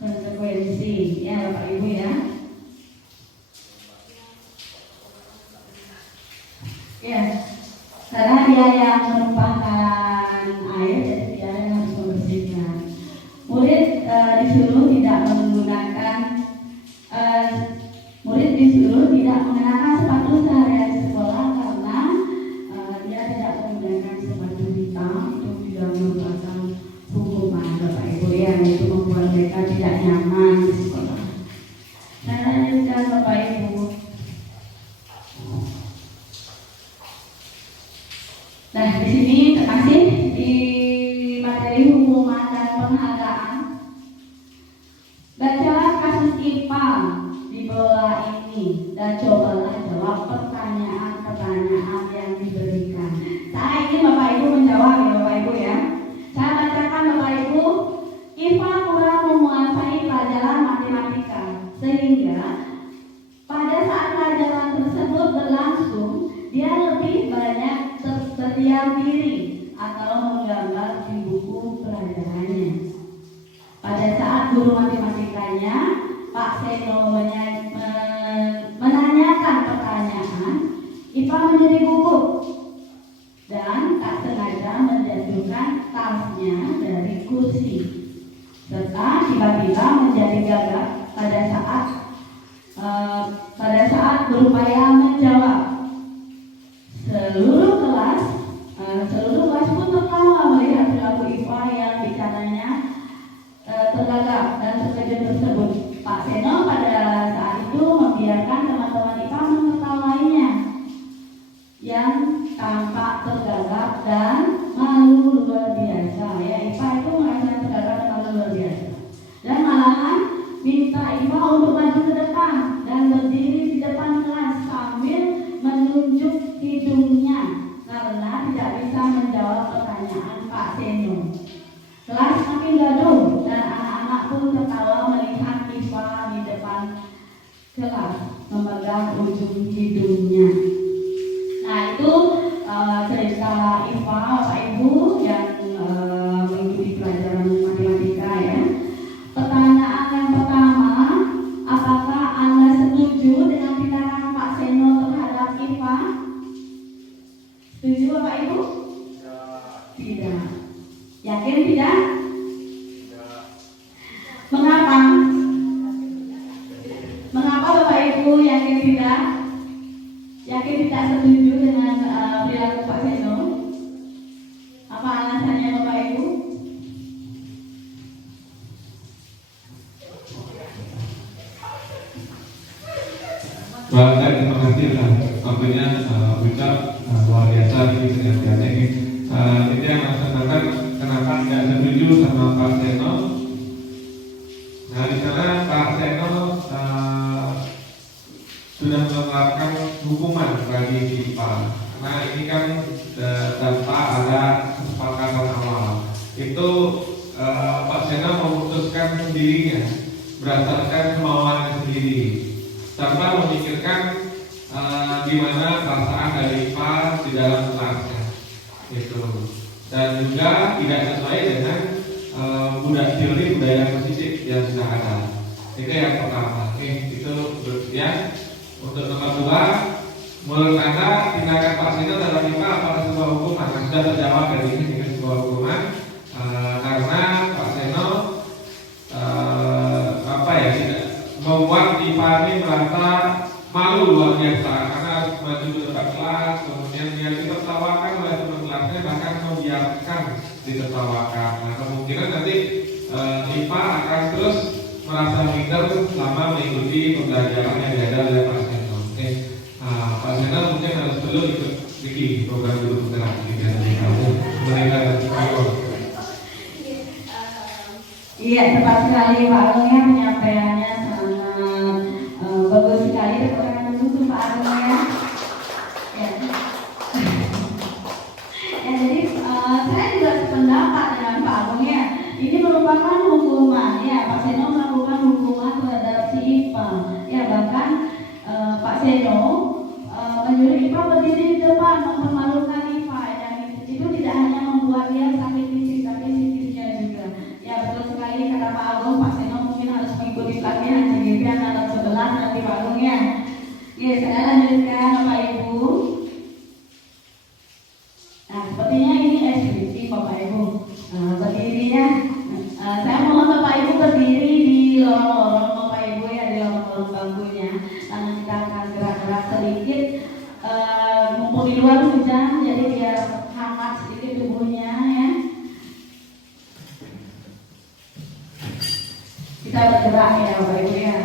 konsekuensi ya Bapak Ibu ya. Ya, karena dia yang menumpahkan air, jadi dia yang harus membersihkan. Murid disuruh tidak mengenakan sepatu seharian di sekolah karena dia tidak menggunakan sepatu hitam. Itu tidak merupakan hukuman Bapak Ibu yang itu membuat mereka tidak nyaman di sekolah. Saya lanjutkan Bapak Ibu. Nah, di sini terkasih di materi hukuman dan penghargaan. Bacalah kasus IPA di bawah ini dan cobalah jawab pertanyaan-pertanyaan yang diberikan. Saya ingin Bapak Ibu menjawab ya Bapak Ibu ya. Saya bacakan Bapak Ibu. IPA kurang menguasai pelajaran matematika sehingga pada saat pelajaran tersebut berlangsung dia lebih banyak berdiam diri atau menggambar di buku pelajarannya. Pada saat guru matematikanya Pak Seno menanyakan pertanyaan, IPA menjadi gugup dan tak sengaja menjatuhkan tasnya dari kursi, serta tiba-tiba menjadi gagap pada saat berupaya menjawab. Seluruh kelas pun tertawa melihat perilaku IPA yang bicaranya tergagap dan terkejut tersebut. Pak Seno pada saat itu membiarkan teman-teman IPA menertawainya yang tampak tergagap dan malu luar biasa. Ya, IPA itu merasa tergagap dan malu luar biasa. Dan malahan minta IPA untuk maju ke depan dan berdiri di depan kelas sambil menunjuk hidungnya karena tidak bisa menjawab pertanyaan Pak Seno. Kelas makin gaduh dan anak-anak pun tertawa melihat IPA di depan kelas memegang ujung hidungnya. Nah, itu cerita IPA Bapak Ibu yang Yakin tidak? Mengapa? Mengapa Bapak Ibu yakin tidak? Yakin tidak setuju dengan perilaku Pak Seno? Apa alasannya Bapak Ibu? Baik, terima kasih waktunya ucap luar biasa di senjatanya ini. Ini yang melaksanakan kenapa tidak setuju sama Pak Seno. Nah di sana Pak Seno sudah menerapkan hukuman bagi si IPA. Karena ini kan tanpa ada kesepakatan awal. Itu Pak Seno memutuskan sendirinya berdasarkan kemauannya sendiri, tanpa memikirkan gimana perasaan dari IPA di dalam kelasnya, gitu. Dan juga tidak sesuai dengan teori budaya positif yang sudah ada. Itu yang pertama. Itu ya. Untuk nomor dua, menurut Anda tindakan Pak Seno dalam IPA apakah sebuah hukuman? Nah, sudah terjawab dari ini dengan sebuah hukuman karena Pak Seno tidak membuat IPA ini merasa malu luar biasa karena harus maju ke depan kelas, kemudian dia ditertawakan oleh teman kelasnya, bahkan membiarkan ditertawakan. Nah kemungkinan nanti IPA akan terus merasa minder selama mengikuti pembelajaran yang diadakan oleh Pak Seno. Pak Seno mungkin harus perlu ikut bikin program guru penggerak dan mereka Iya, tepat sekali Pak Agung ya, penyampaiannya sangat bagus sekali. Tepuk tangan dulu Pak Agung ya. Ya, jadi saya juga sependapat dengan Pak Agung ya. Ini merupakan hukuman ya, Pak Seno melakukan hukuman terhadap si IPA. Ya bahkan Pak Seno menyuruh IPA berdiri di depan mempermalukan IPA. Dan itu tidak hanya membuat dia sakit fisik tapi psikisnya juga. Ya betul sekali kata Pak Agung, Pak Seno mungkin harus mengikuti pelatihan sendiri anak sebelah nanti Pak Agung ya. Ya saya lanjutkan Bapak Ibu. Nah sepertinya ini ekspresi Bapak Ibu. Berdiri ya. Saya mohon Bapak Ibu berdiri di lorong-lorong Bapak Ibu ya, di lorong-lorong bangkunya. Tangan kita akan gerak-gerak sedikit. Mumpung di luar hujan, jadi biar hangat sedikit tubuhnya ya. Kita bergerak ya Bapak Ibu ya.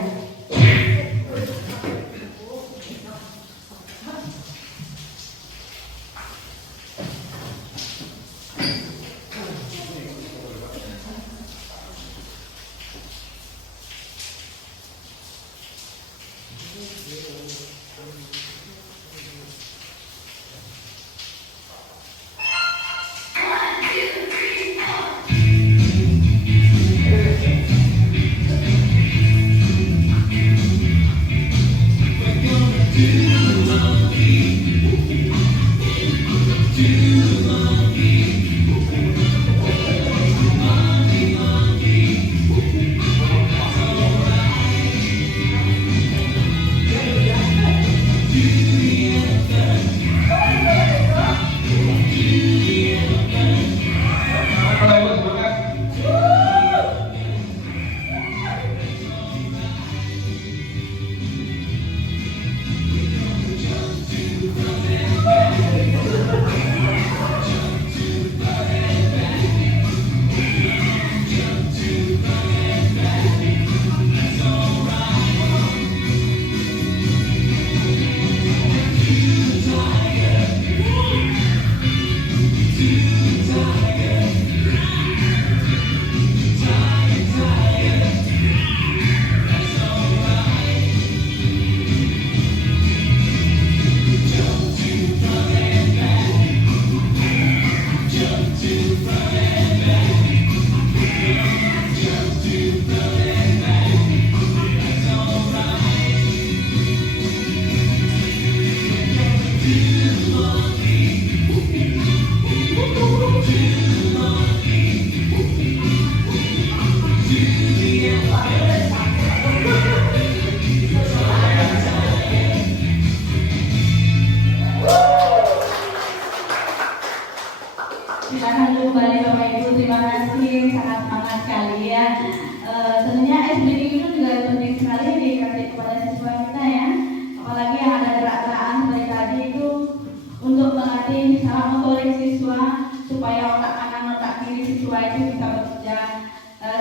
siswa itu bisa bekerja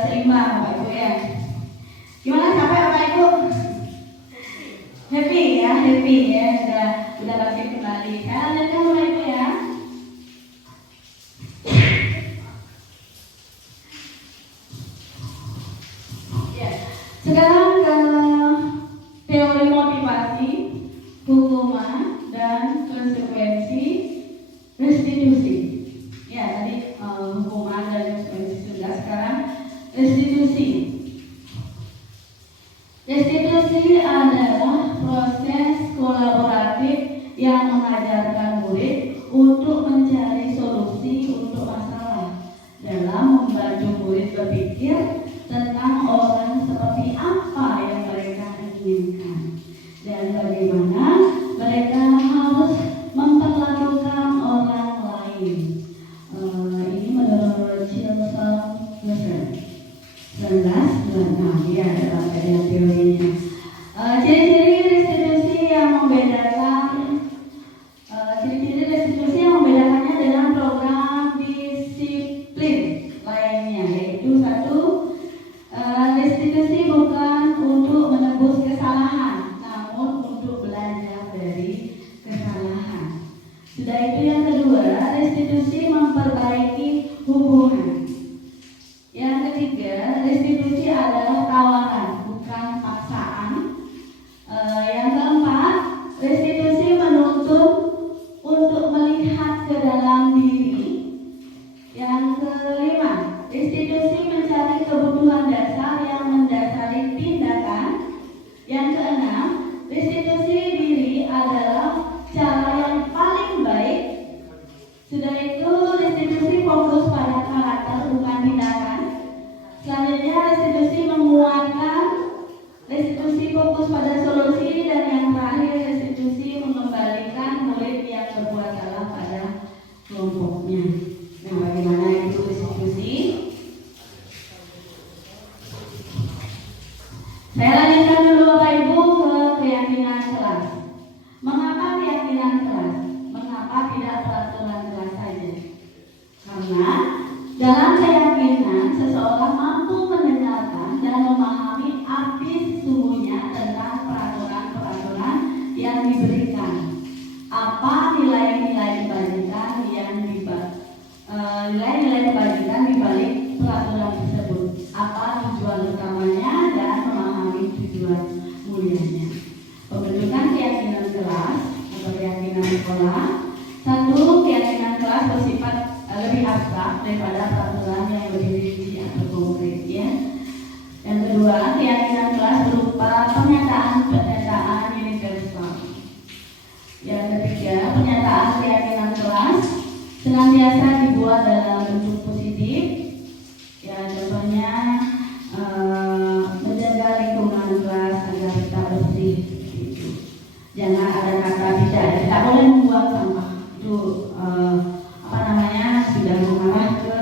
seimbang Bapak Ibu ya. Gimana capek Bapak Ibu? Happy ya, udah bangkit kembali. Saya lanjutkan Bapak Ibu ya. Ya, sekarang ke teori motivasi, hukuman, dan konsekuensi restitusi. Ya, tadi hukuman dan konsekuensi sudah, sekarang restitusi. Restitusi adalah proses kolaboratif yang mengajarkan murid untuk mencari solusi untuk masalah dalam membantu murid berpikir tentang orang seperti apa yang mereka inginkan dan bagaimana mereka harus memperlakukan orang lain. Ini menurut Chilson Lesson 1996 ya, dalam kajian teorinya. Ciri-ciri restitusi yang membedakannya dengan program disiplin lainnya, yaitu satu, restitusi bukan untuk menebus kesalahan, namun untuk belajar dari kesalahan. Sudah itu yang kedua, restitusi memperbaiki hubungan. Yang ketiga, restitusi adalah tawaran, bukan paksaan. Yang keempat, restitusi menuntut untuk melihat ke dalam diri. Yang kelima, restitusi mencari kebutuhan dasar yang mendasari tindakan. Yang keenam, restitusi diri adalah cara yang paling baik. Sudah itu, restitusi fokus pada karakter bukan tindakan. Selanjutnya, restitusi menguatkan. Restitusi fokus pada solusi. Dan yang terakhir, restitusi mengembalikan murid yang berbuat salah pada kelompoknya. Nah, bagaimana itu restitusi? Saya lanjutkan dulu Bapak Ibu ke keyakinan kelas. Mengapa keyakinan kelas? Mengapa tidak peraturan kelas saja? Karena dalam keyakinan seseorang mampu mendengarkan dan memahami arti sesungguhnya tentang peraturan-peraturan yang diberikan. Apa nilai-nilai kebajikan yang nilai-nilai kebajikan di balik peraturan tersebut? Apa tujuan utamanya dan memahami tujuan mulianya. Pembentukan keyakinan kelas atau keyakinan sekolah. Satu, keyakinan kelas bersifat lebih abstrak daripada peraturan yang lebih rinci atau konkret ya. Yang kedua, keyakinan kelas berupa pernyataan-pernyataan universal. Yang ketiga, pernyataan keyakinan kelas senantiasa dibuat dalam bentuk positif. Ya, contohnya menjaga lingkungan kelas agar tetap bersih. Gitu. Jangan ada kata tidak boleh membuang sampah. Itu sudah mengarah ke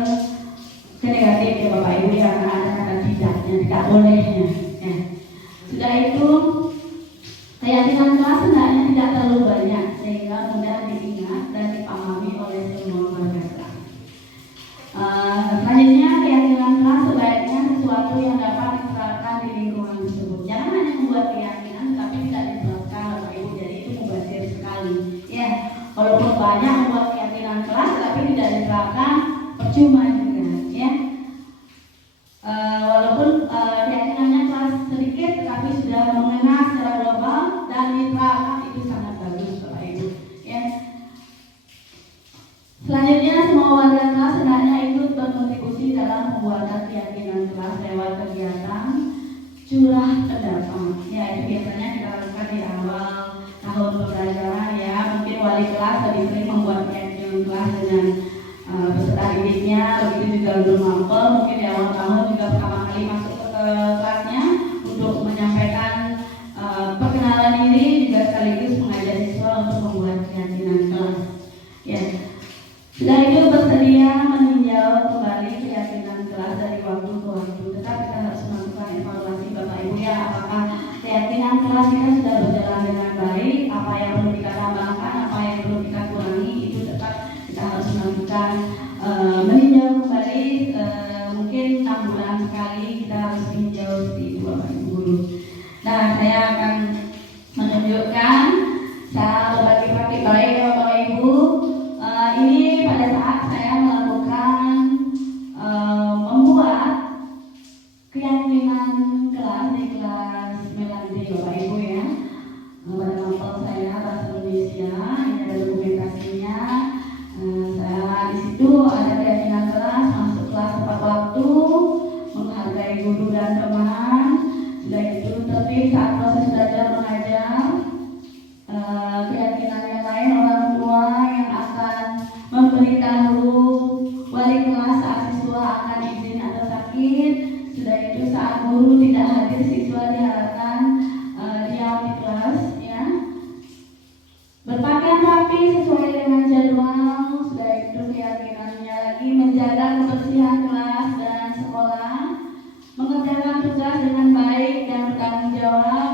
negatif ya Bapak Ibu ya, karena ada kata tidak bolehnya ya. Sudah itu, keyakinan kelas sebenarnya tidak terlalu banyak sehingga mudah diingat dan dipahami oleh semua warga kelas. Selanjutnya, keyakinan kelas sebaiknya sesuatu yang dapat diterapkan di lingkungan tersebut. Jangan hanya membuat keyakinan tapi tidak diterapkan Bapak Ibu, jadi itu mubazir sekali ya. Walaupun banyak membuat keyakinan kelas tapi tidak diterapkan, percuma juga ya. Walaupun keyakinannya kelas sedikit tetapi sudah mengena secara global dan diterapkan, itu sangat bagus Bapak Ibu ya. Selanjutnya, semua warga kelas hendaknya ikut berkontribusi dalam pembuatan keyakinan kelas lewat kegiatan curah pendapat ya. Itu biasanya kita lakukan di awal tahun pembelajaran ya. Mungkin wali kelas lebih sering membuat keyakinan kelas dengan peserta didiknya, begitu juga guru mapel mungkin di awal tahun juga pertama kali masuk ke kelasnya untuk menyampaikan perkenalan diri, juga sekaligus mengajak siswa untuk membuat keyakinan kelas ya. Sudah itu, bersedia meninjau kembali keyakinan kelas dari waktu ke waktu. Tetap kita harus melakukan evaluasi Bapak Ibu ya, apakah keyakinan kelas kita sudah berjalan dengan baik, apa yang perlu kita tambahkan, apa yang perlu kita kurangi, itu tetap kita harus melakukan meninjau kembali sendiri Bapak Ibu ya. Pada mapel saya bahasa Indonesia, ini ada dokumentasinya. Saya di situ ada keyakinan keras, masuk kelas tepat waktu, menghargai guru dan teman. Sudah itu tertib saat proses belajar mengajar. Keyakinan yang lain, orang tua yang akan memberitahu wali kelas saat siswa akan izin atau sakit. Sudah itu saat guru tidak hadir, siswa diharapkan diam di kelas ya. Berpakaian rapi sesuai dengan jadwal. Sudah itu keyakinannya lagi menjaga kebersihan kelas dan sekolah, mengerjakan tugas dengan baik dan bertanggung jawab,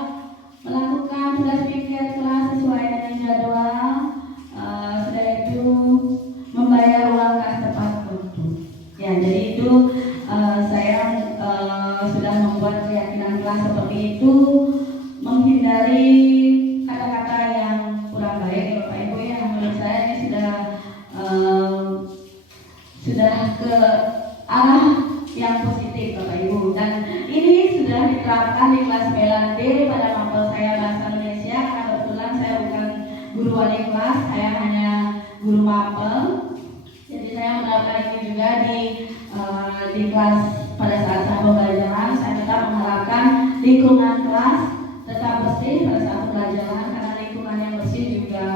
melakukan tugas pikir kelas sesuai dengan jadwal. Sudah itu membayar uang kas tepat waktu. Ya, jadi itu saya sudah membuat keyakinan kelas seperti itu, menghindari kata-kata yang kurang baik Bapak Ibu ya. Menurut saya ini sudah ke arah yang positif Bapak Ibu, dan ini sudah diterapkan di kelas 9D pada mapel saya bahasa Indonesia, karena kebetulan saya bukan guru wali kelas, saya hanya guru mapel. Jadi saya menerapkan ini juga di kelas. Pada saat saya pembelajaran, saya tetap mengharapkan lingkungan kelas tetap bersih pada saat pembelajaran, karena lingkungan yang bersih juga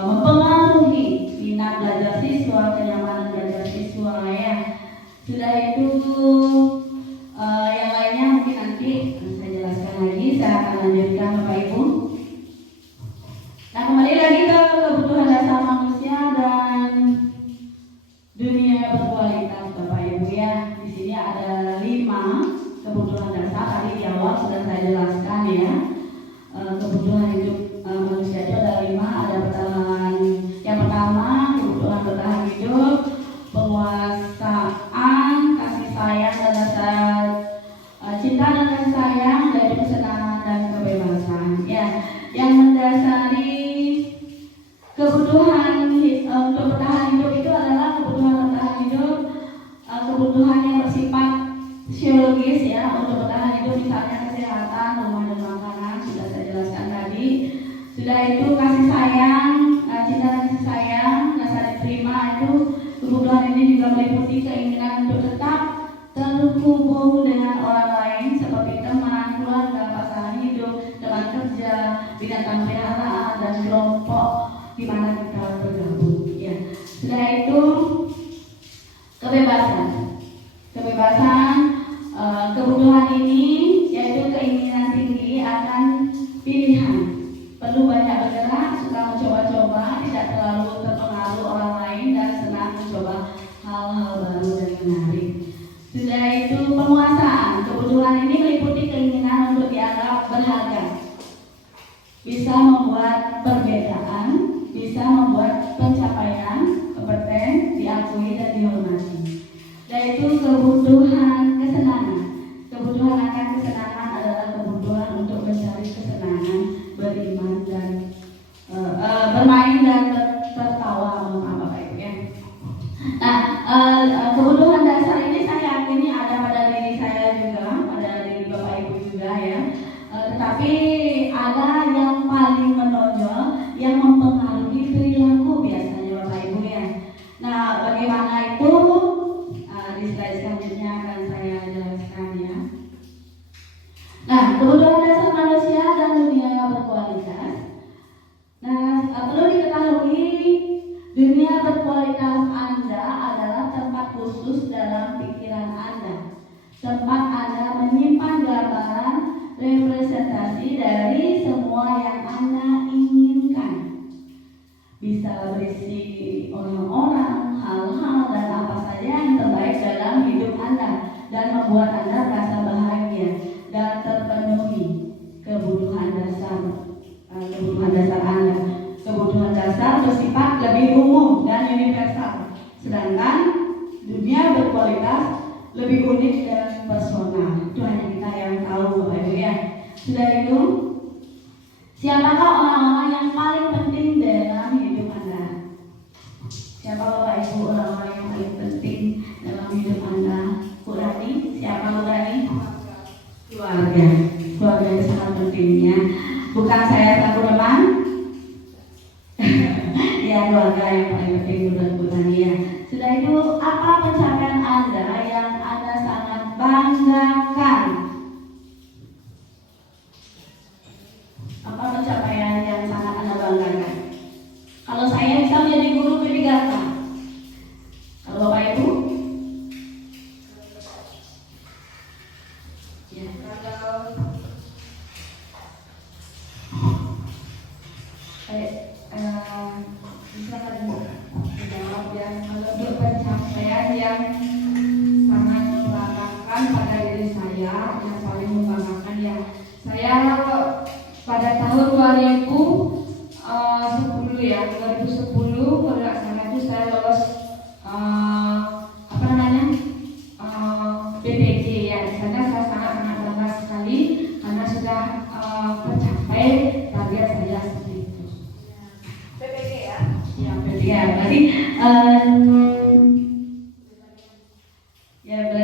mempengaruhi minat belajar siswa, kenyamanan belajar siswa ya. Sudah itu yang lainnya mungkin nanti saya jelaskan lagi, saya akan lanjutkan Bapak Ibu. Nah, kembali lagi ke kebutuhan dasar manusia dan dunia berkualitas Bapak Ibu ya. Di sini ada 5 kebutuhan dasar, tadi di awal sudah saya jelaskan ya. Kebutuhan hidup manusia itu ada 5, ada bertahan. Yang pertama, kebutuhan bertahan hidup, penguasaan, kasih sayang dan rasa cinta dan kasih sayang, dan kesenangan dan kebebasan ya. Yang mendasari kebutuhan untuk bertahan hidup itu adalah kebutuhan bertahan hidup, kebutuhan yang bersifat fisiologis ya. Untuk bertahan hidup misalnya kesehatan, rumah dan makanan, sudah saya jelaskan tadi. Sudah itu kasih sayang, cinta dan kasih sayang, rasa diterima, itu kebutuhan ini juga meliputi keinginan untuk tetap terhubung dengan orang lain seperti teman, keluarga, pasangan hidup, teman kerja, binatang peliharaan dan kelompok di mana kita bergabung ya. Sudah itu kebebasan, kebutuhan ini yaitu keinginan tinggi akan pilihan, perlu banyak bergerak, suka mencoba-coba, tidak terlalu terpengaruh orang lain, dan senang mencoba hal-hal baru dan menarik. Sudah itu penguasaan, kebutuhan ini meliputi keinginan untuk dianggap berharga, bisa membuat perbedaan, bisa membuat pencapaian, kompeten, diakui dan dihormati. Yaitu kebutuhan kesenangan. Kebutuhan akan kesenangan adalah kebutuhan untuk mencari kesenangan, beriman dan bermain dan tertawa, Bapak Ibu ya. Nah, kebutuhan dasar ini saya yakini ada pada diri saya juga, pada diri Bapak Ibu juga ya. Tetapi ada yang paling menonjol yang mempengaruhi perilaku biasanya Bapak Ibu ya. Nah, bagaimana itu? Di slide selanjutnya akan saya jelaskan ya. Nah, kebutuhan dasar manusia dan dunia yang berkualitas. Nah, perlu diketahui dunia berkualitas Anda adalah tempat khusus dalam pikiran Anda, tempat Anda menyimpan gambaran representasi dari semua yang Anda inginkan. Bisa berisi orang-orang, hal-hal, dan apa saja yang terbaik dalam hidup Anda dan membuat Anda merasa bahagia dan terpenuhi kebutuhan dasar Anda. Kebutuhan dasar bersifat lebih umum dan universal, sedangkan dunia berkualitas lebih unik dan personal. Itu hanya kita yang tahu Bapak Ibu ya. Sudah itu, siapakah orang-orang yang paling penting dalam hidup Anda? Siapa Bapak Ibu orang-orang yang paling penting dalam hidup Anda? Bu Rani, siapa Bu Rani? Keluarga. Keluarga yang sangat penting. pentingnya. Bukan saya selaku teman, ya keluarga yang paling penting bulan-bulan ya. Sudah itu, apa pencapaian Anda yang Anda sangat banggakan? Apa pencapaian yang sangat Anda banggakan? Kalau saya bisa menjadi guru PPKK. Kalau Bapak Ibu? Ya, kalau bisa kan menjawab yang untuk pencapaian yang sangat membanggakan pada diri saya, yang paling membanggakan ya saya pada tahun 2010 ya 2010 kalau nggak salah itu saya lolos BPJ ya. Di sana saya sangat bangga sekali karena sudah mencapai target saya seperti itu. PPG ya? Ya, BPJ. Ya, berarti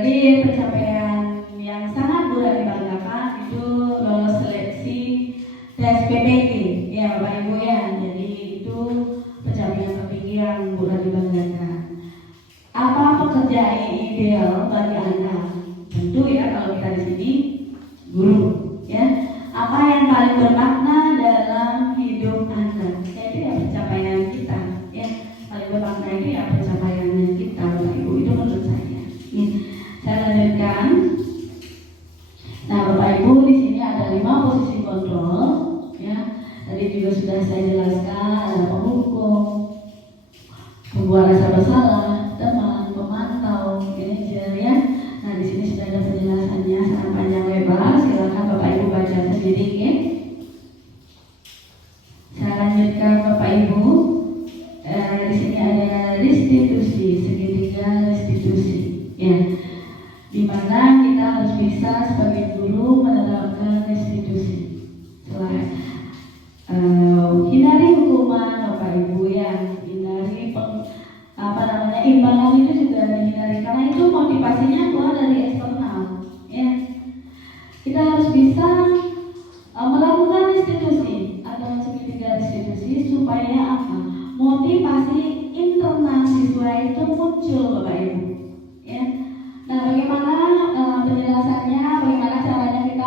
berarti pencapaian yang sangat bulan dibanggakan itu lolos seleksi tes PPG ya Bapak Ibu ya. Jadi itu pencapaian tertinggi yang bulan dibanggakan. Apa pekerjaan ideal bagi Anda? Tentu ya kalau kita di sini guru ya. Apa yang paling bermakna dalam hidup Anda? Ya, itu ya pencapaian kita ya. Paling bermakna itu ya pencapaiannya kita Bapak Ibu, itu menurut saya. Nih, saya lanjutkan. Nah Bapak Ibu, di sini ada 5 posisi kontrol ya. Tadi juga sudah saya jelaskan, ada penghukum, pembuat rasa bersalah, teman, pemantau, manajer ya. Nah di sini sudah ada penjelasannya sangat panjang lebar. Silakan Bapak Ibu baca sendiri ya. Saya lanjutkan Bapak Ibu. Di sini ada restitusi, segitiga restitusi ya. Dimana kita harus bisa sebagai guru menerapkan restitusi. Hindari hukuman Bapak Ibu ya. Hindari imbalan itu juga dihindari karena itu motivasinya keluar dari eksternal ya. Kita harus bisa melakukan restitusi atau segitiga restitusi supaya apa? Motivasi internal siswa itu muncul Bapak Ibu ya. Nah bagaimana penjelasannya, bagaimana caranya kita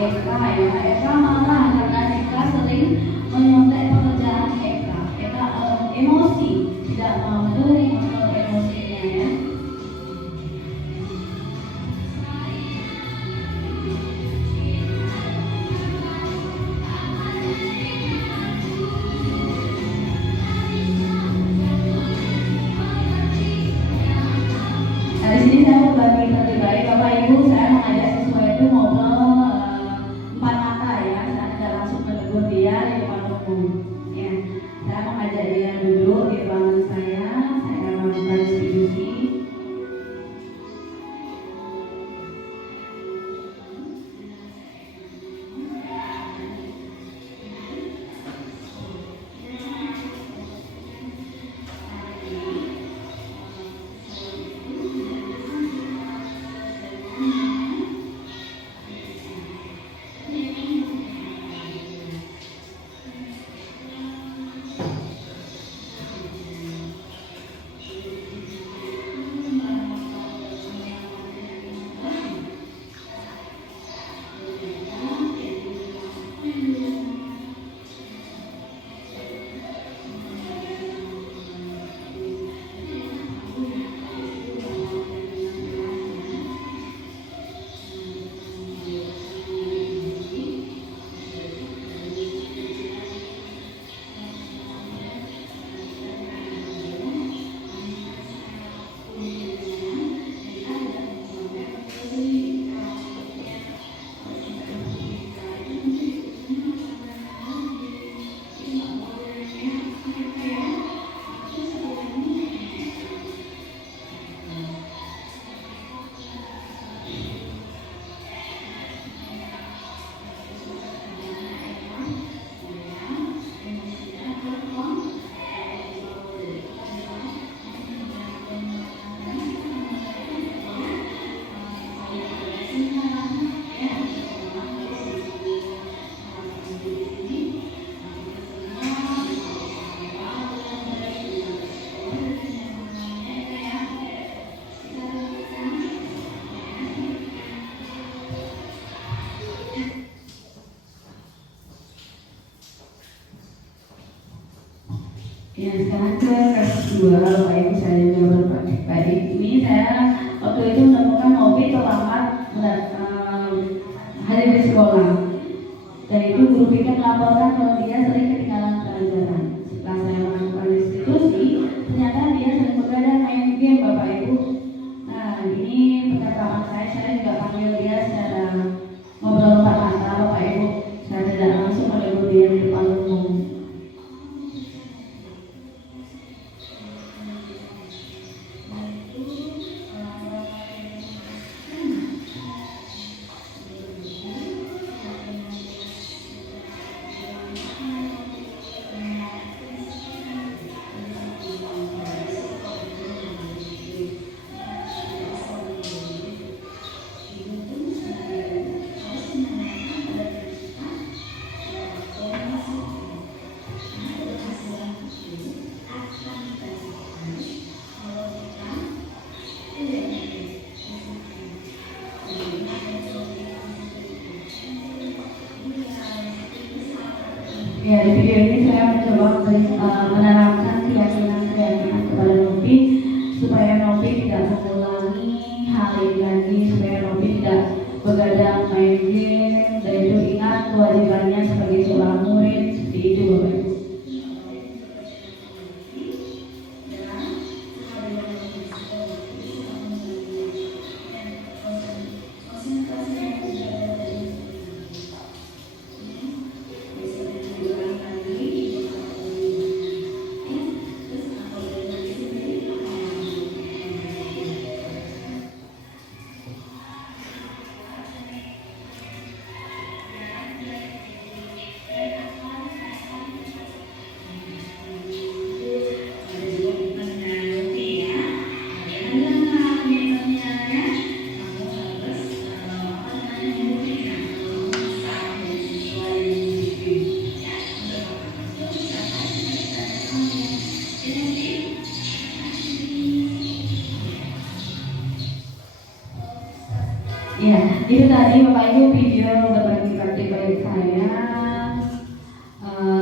Eka ya. Eka malah karena Eka sering menyontek pekerjaan Eka. Eka emosi, tidak memenuhi emosinya ya. Nah, di sini saya berbagi terlibat Bapak Ibu, saya mengajak siswa itu ngobrol empat mata ya. Saya tidak langsung menegur dia di depan umum. Ya, saya mengajak dia duduk di ruangan saya melakukan diskusi. Ya, sekarang ke kasus 2, Bapak Ibu saya juga berbagi. Ini saya waktu itu menemukan Novi terlambat hadir di sekolah. Dan itu guru pikir melaporkan kalau dia sering ketinggalan pelajaran. Setelah saya melakukan diskusi, ternyata dia sering begadang main game, Bapak Ibu. Nah, ini perkataan saya juga panggil dia secara ngobrol empat mata, Bapak Ibu. Saya tidak langsung menegur dia di depan umum. Ya, di video ini saya mencoba menerapkan keyakinan kepada Novi supaya Novi tidak mengulangi hal ini lagi, supaya Novi tidak begadang main game dan itu ingat kewajibannya sebagai seorang murid. Seperti itu, Bapak Ibu. Ya, itu tadi Bapak Ibu video berbagi praktik baik saya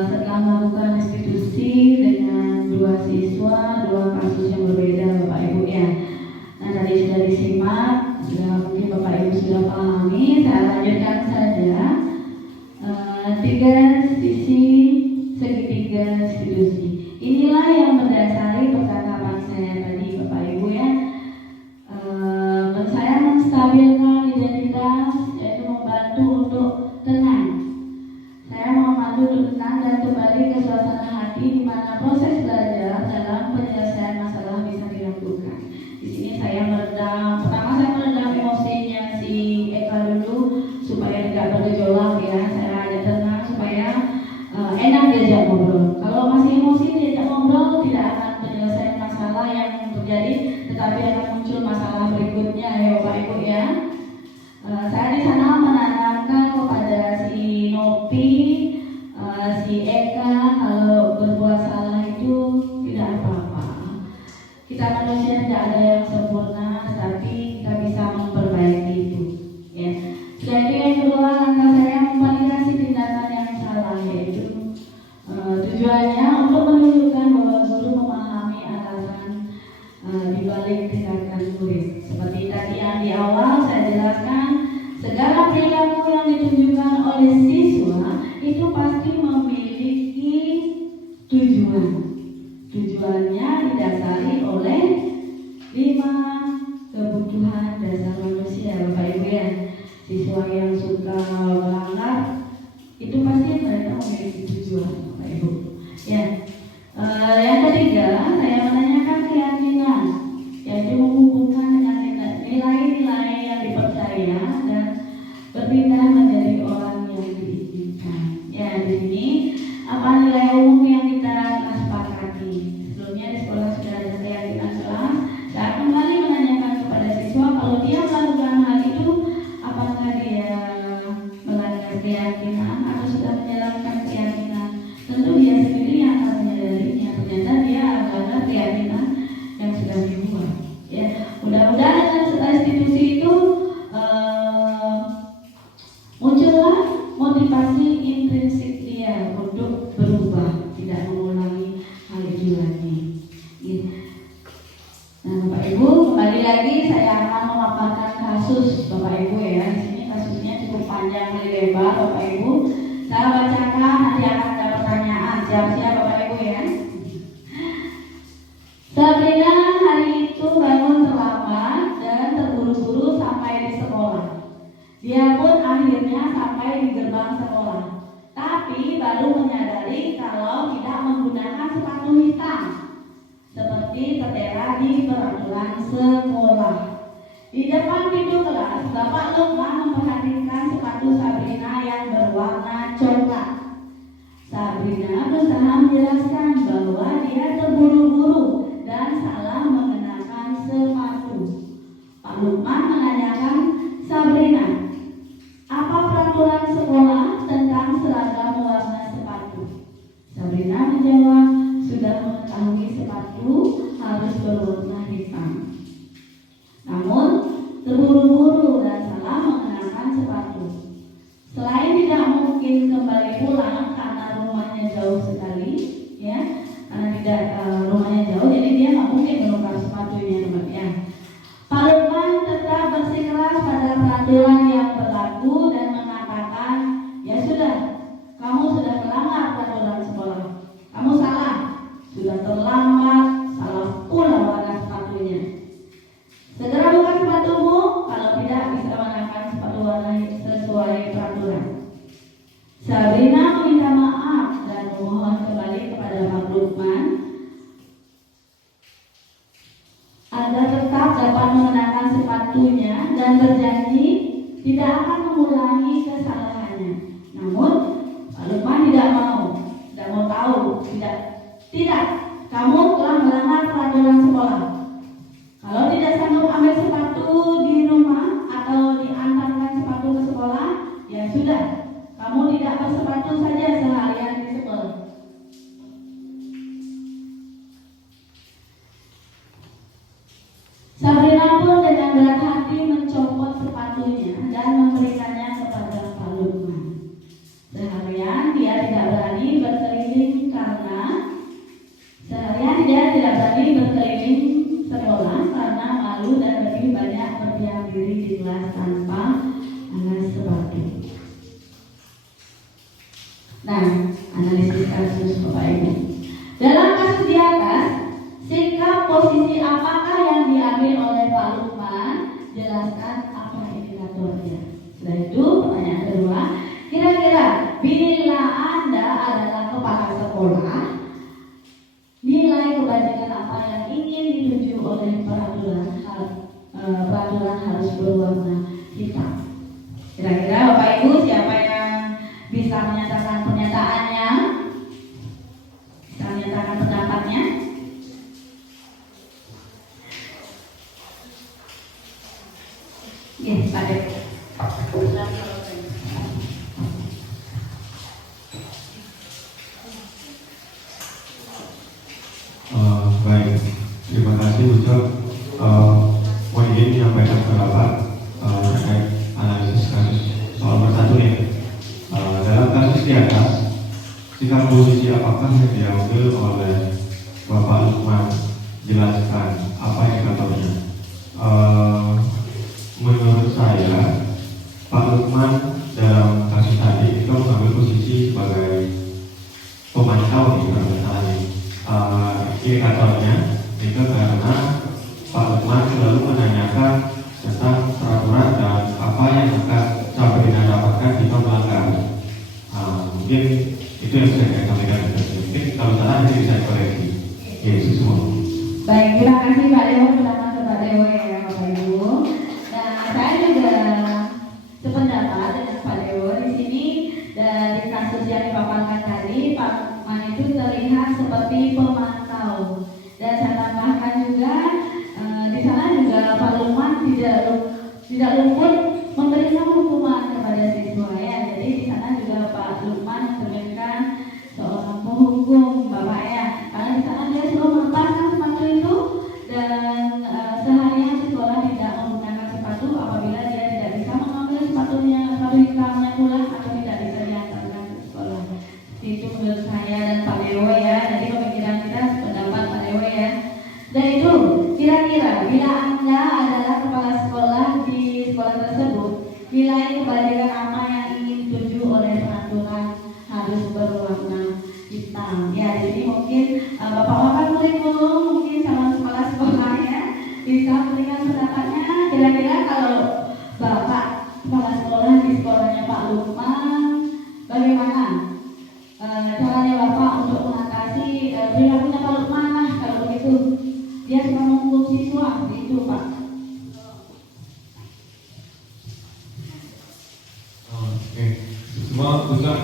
setelah melakukan restitusi dengan 2 siswa, 2 kasus yang berbeda Bapak Ibu ya. Nah tadi sudah disimak, sudah mungkin Bapak Ibu sudah pahami. Saya lanjutkan saja 3 sisi segitiga restitusi. Inilah yang mendasari percakapan saya tadi Bapak Ibu ya. Saya menstabilkan identitas, yaitu membantu untuk tenang. Saya membantu untuk tenang dan kembali ke suasana hati di mana proses belajar dalam penyelesaian masalah bisa dilakukan. Di sini saya meredam, pertama saya meredam emosinya si Eka dulu supaya tidak bergejolak ya. Saya ajak tenang supaya enak diajak ngobrol. Kalau masih emosi diajak ngobrol tidak akan penyelesaian masalah yang terjadi, tetapi akan muncul masalah berikutnya ya Bapak Ibu ya. Saya di sana menanamkan kepada si Nopi, si Eka kalau berbuat salah itu tidak apa-apa. Kita manusia tidak ada yang sempurna, tetapi kita bisa memperbaiki itu. Ya. Jadi yang kedua langkah saya memvalidasi tindakan yang salah, yaitu tujuannya untuk menunjukkan bahwa guru memahami alasan di balik tindakan murid. Seperti tadi yang di awal saya jelaskan, segala perilaku yang ditunjukkan oleh siswa itu pasti memiliki tujuan. Tujuannya didasari oleh 5 kebutuhan dasar manusia Bapak Ibu ya. Siswa yang suka melanggar itu pasti mereka memiliki tujuan Bapak Ibu ya. Yang ketiga saya menanyakan keyakinan, yaitu menghubungkan dengan nilai-nilai yang dipercaya dan berpindah menjadi orang yang diinginkan. Ya di sini apa nilai umum yang kita sepakati. Sebelumnya di sekolah sudah ada keyakinan kelas. Saya kembali menanyakan kepada siswa kalau dia melakukan hal itu, apakah dia melanggar keyakinan atau sudah menjalankan keyakinan. Tentu dia sendiri yang akan menyadarinya. Ternyata dia melanggar keyakinan yang sudah dibuat. Ya, mudah-mudahan dengan restitusi itu muncullah motivasi intrinsik dia untuk berubah, tidak mengulangi hal itu lagi. Ya. Nah, Bapak Ibu, kembali lagi saya akan memaparkan kasus Bapak Ibu ya. Di sini kasusnya cukup panjang lebar Bapak Ibu. Saya bacakan, nanti akan ada pertanyaan. Siap-siap Bapak Ibu ya. Sabrina hari itu bangun terlambat dan terburu-buru sampai di sekolah. Dia pun akhirnya sampai di gerbang sekolah, tapi baru menyadari kalau tidak menggunakan sepatu hitam seperti tertera di peraturan sekolah. Di depan pintu kelas, Bapak Lukman memperhatikan sepatu Sabrina yang berwarna coklat. Sabrina berusaha menjelaskan bahwa dia terburu-buru dan salah mengenakan sepatu. Pak Lukman menanyakan Sabrina, apa peraturan sekolah tentang seragam warna sepatu? Sabrina menjawab, sudah mengetahui sepatu harus berwarna hitam. Namun terburu-buru dan salah mengenakan sepatu. Selain tidak mungkin kembali pulang karena rumahnya jauh sekali, ya, karena tidak rumahnya jauh, jadi dia nggak mungkin menukar sepatunya teman-teman. Pak Lukman tetap bersikeras pada peraturan yang berlaku dan mengatakan, ya sudah, kamu sudah melanggar peraturan sekolah, kamu salah, sudah terlambat, salah pula warna sepatunya. Segera buka sepatumu, kalau tidak bisa mengenakan sepatu warna sesuai peraturan. Sabrina meminta maaf dan memohon kembali kepada Pak Lukman agar tetap dapat mengenakan sepatunya dan berjanji tidak akan mengulangi kesalahannya. Namun Pak Lukman tidak mau tahu, tidak, kamu telah melanggar peraturan sekolah. Kalau tidak sanggup ambil sepatu di rumah atau diantarkan sepatu ke sekolah, ya sudah, kamu tidak bersepatu saja seharian di sekolah. Sabrina pun dengan berat hati mencopot sepatunya alas sebatu. Nah, analisis kasus Bapak Ibu. Dalam kasus di atas, sikap posisi apakah yang diambil oleh Pak Lukman? Jelaskan apa indikatornya. Setelah itu, pertanyaan kedua, kira-kira bila Anda adalah kepala sekolah, nilai kebajikan apa yang ingin dituju oleh peraturan harus berwarna hitam. Kira-kira Bapak Ibu siapa yang bisa menyatakan pernyataannya? Bisa menyatakan pendapatnya? Yes, Pak Dek. Baik, terima kasih Ucap. Mohon izin menyampaikan pendapat terkait analisis kasus soal bersatu ini. Dalam kasus di atas, sikap posisi apakah yang diambil oleh Bapak Lukman? Jelaskan apa indikatornya. Menurut saya, Pak Lukman dalam kasus tadi itu mengambil posisi sebagai pemantau di masalah ini. Indikatornya itu karena Pak Lukman selalu menanyakan tentang peraturan dan apa yang akan Sabrina dapatkan jika melanggar. Mungkin itu yang saya sampaikan. Mungkin kalau salah nanti bisa koreksi. Yesus semua. Baik, terima kasih Pak Dewo, pendapat Pak Dewo ya Bapak Ibu. Nah, saya juga sependapat dengan Pak Dewo di sini. Dari kasus yang dipaparkan tadi, Pak Lukman itu terlihat seperti pemantau. Dan saya tambahkan juga di sana juga Pak Lukman tidak luput memberikan hukuman kepada siswa ya. Jadi di sana juga Pak Lukman memberikan seorang penghukum Bapak ya. Karena di sana dia selalu melepaskan sepatu itu dan seharian di sekolah tidak menggunakan sepatu apabila dia tidak bisa mengambil sepatu hitamnya pulang atau tidak bisa diantarkan ke sekolah. Itu menurut saya dan Pak Dewo ya. Jadi pemikiran kita sependapat Pak Dewo ya. Dan itu kira-kira bila Anda adalah kepala sekolah di sekolah tersebut, nilai kebajikan apa yang ingin dituju oleh peraturan harus berwarna hitam. Ya, jadi mungkin Bapak-bapak kurikulum, mungkin calon kepala sekolah ya bisa memberikan pendapatnya. Kira-kira kalau Bapak kepala sekolah di sekolahnya Pak Lukman, bagaimana caranya Bapak untuk mengatasi perilakunya Pak Lukman lah kalau begitu? Dia suka menghukum siswa, itu Pak. Oke, semua bisa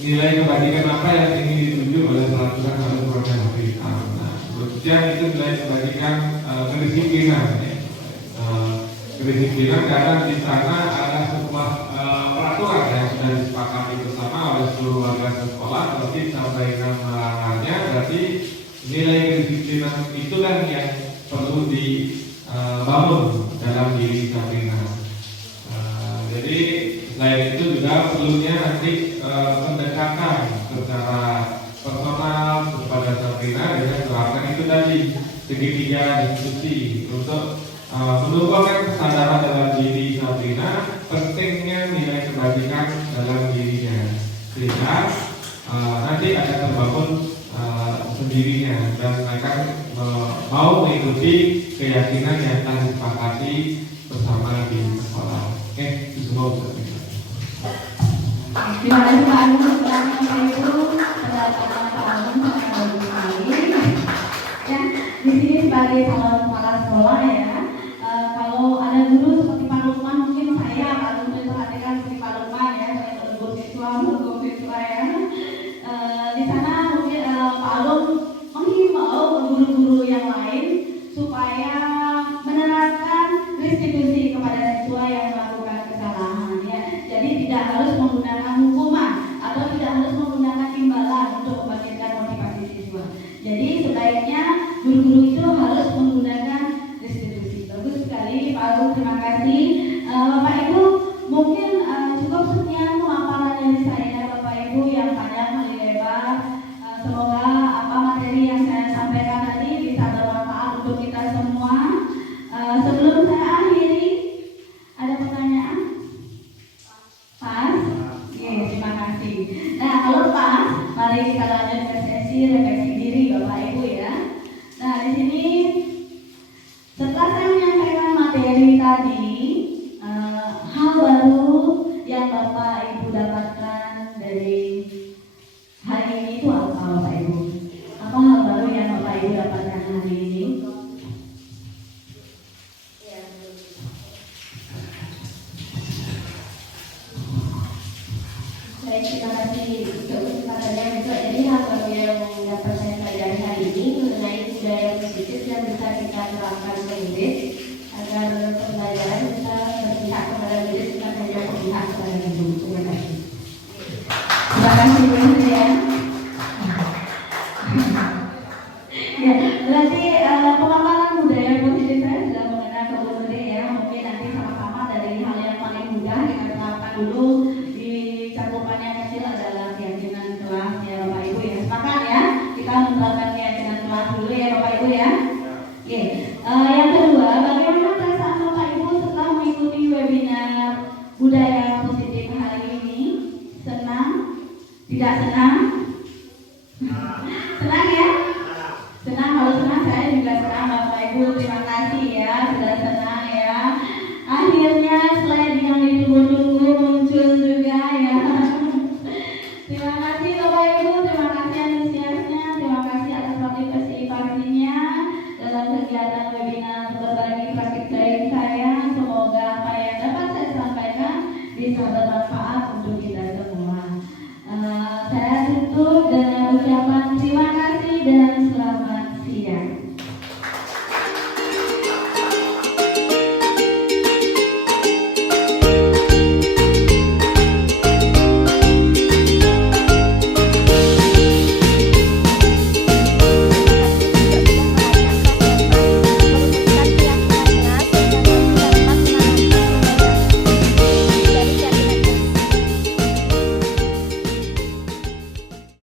nilai kebajikan apa yang ingin dituju oleh peraturan harus berwarna hitam. Nah, khususnya itu nilai kebajikan kedisiplinan. Ya. Kedisiplinan karena di sana ada sebuah peraturan yang sudah disepakati bersama oleh seluruh warga sekolah. Berarti sampai melanggarnya, berarti nilai kedisiplinan itu kan yang perlu dibangun dalam diri Sabrina. Jadi selain itu juga perlunya nanti pendekatan secara personal kepada Sabrina dengan terapkan itu tadi segitiga diskusi untuk menumbuhkan kesadaran dalam diri Sabrina pentingnya nilai kebajikan dalam dirinya sehingga nanti akan terbangun sendirinya dan akan mau mengikuti keyakinan yang telah disepakati bersama di sekolah. Oke, itu semua bisa. Terima kasih Pak Agung. Bapak Ibu, pendapatan Pak Agung sangat bagus sekali. Ya, di sini sebagai calon kepala sekolah ya, kalau ada guru seperti Pak Lukman, mungkin saya Pak Agung memperhatikan seperti Pak Lukman ya, saya menegur siswa ya. Di sana mungkin Pak Agung menghimbau guru-guru yang lain supaya menerapkan restitusi kepada siswa yang melakukan kesalahan ya. Jadi tidak harus menggunakan hukuman atau tidak harus menggunakan imbalan untuk membangkitkan motivasi siswa. Jadi sebaiknya guru-guru itu harus menggunakan restitusi. Bagus sekali Pak Agung, terima kasih. Bapak Ibu, mungkin cukup sekian pemaparan dari saya Bapak Ibu yang panjang kali lebar. Semoga materi yang saya sampaikan tadi bisa bermanfaat untuk kita semua. Sebelum saya akhiri Bapak Ibu dapatkan dari hari ini itu apa Bapak Ibu? Apa hal baru yang Bapak Ibu dapatkan hari ini? Baik, terima kasih untuk kesempatannya juga. Jadi hal baru yang dapat saya pelajari hari ini mengenai budaya positif yang bisa kita terapkan ke murid agar pembelajaran bisa berpihak kepada murid bukan hanya berpihak kepada guru. Terima kasih. Terima kasih Bu Indrian. Ya, berarti pemaparan budaya positif saya sudah mengenal ke Bu Indrian ya. Mungkin nanti sama-sama dari hal yang paling mudah kita terapkan dulu di cakupan yang kecil adalah keyakinan kelas ya Bapak Ibu ya. Sepakat ya, kita menerapkan keyakinan kelas dulu ya Bapak Ibu ya. Oke, yang kedua, bagaimana perasaan Bapak Ibu setelah mengikuti webinar budaya positif hari ini? Senang? Tidak senang? Senang ya? Senang, kalau senang saya juga senang Bapak Ibu, terima kasih ya sudah senang ya. Akhirnya slide yang ditunggu-tunggu muncul juga ya. Terima kasih Bapak Ibu, terima kasih antusiasnya, terima kasih atas partisipasinya dalam kegiatan webinar berbagi praktik daring saya. Semoga apa yang dapat saya sampaikan bisa bermanfaat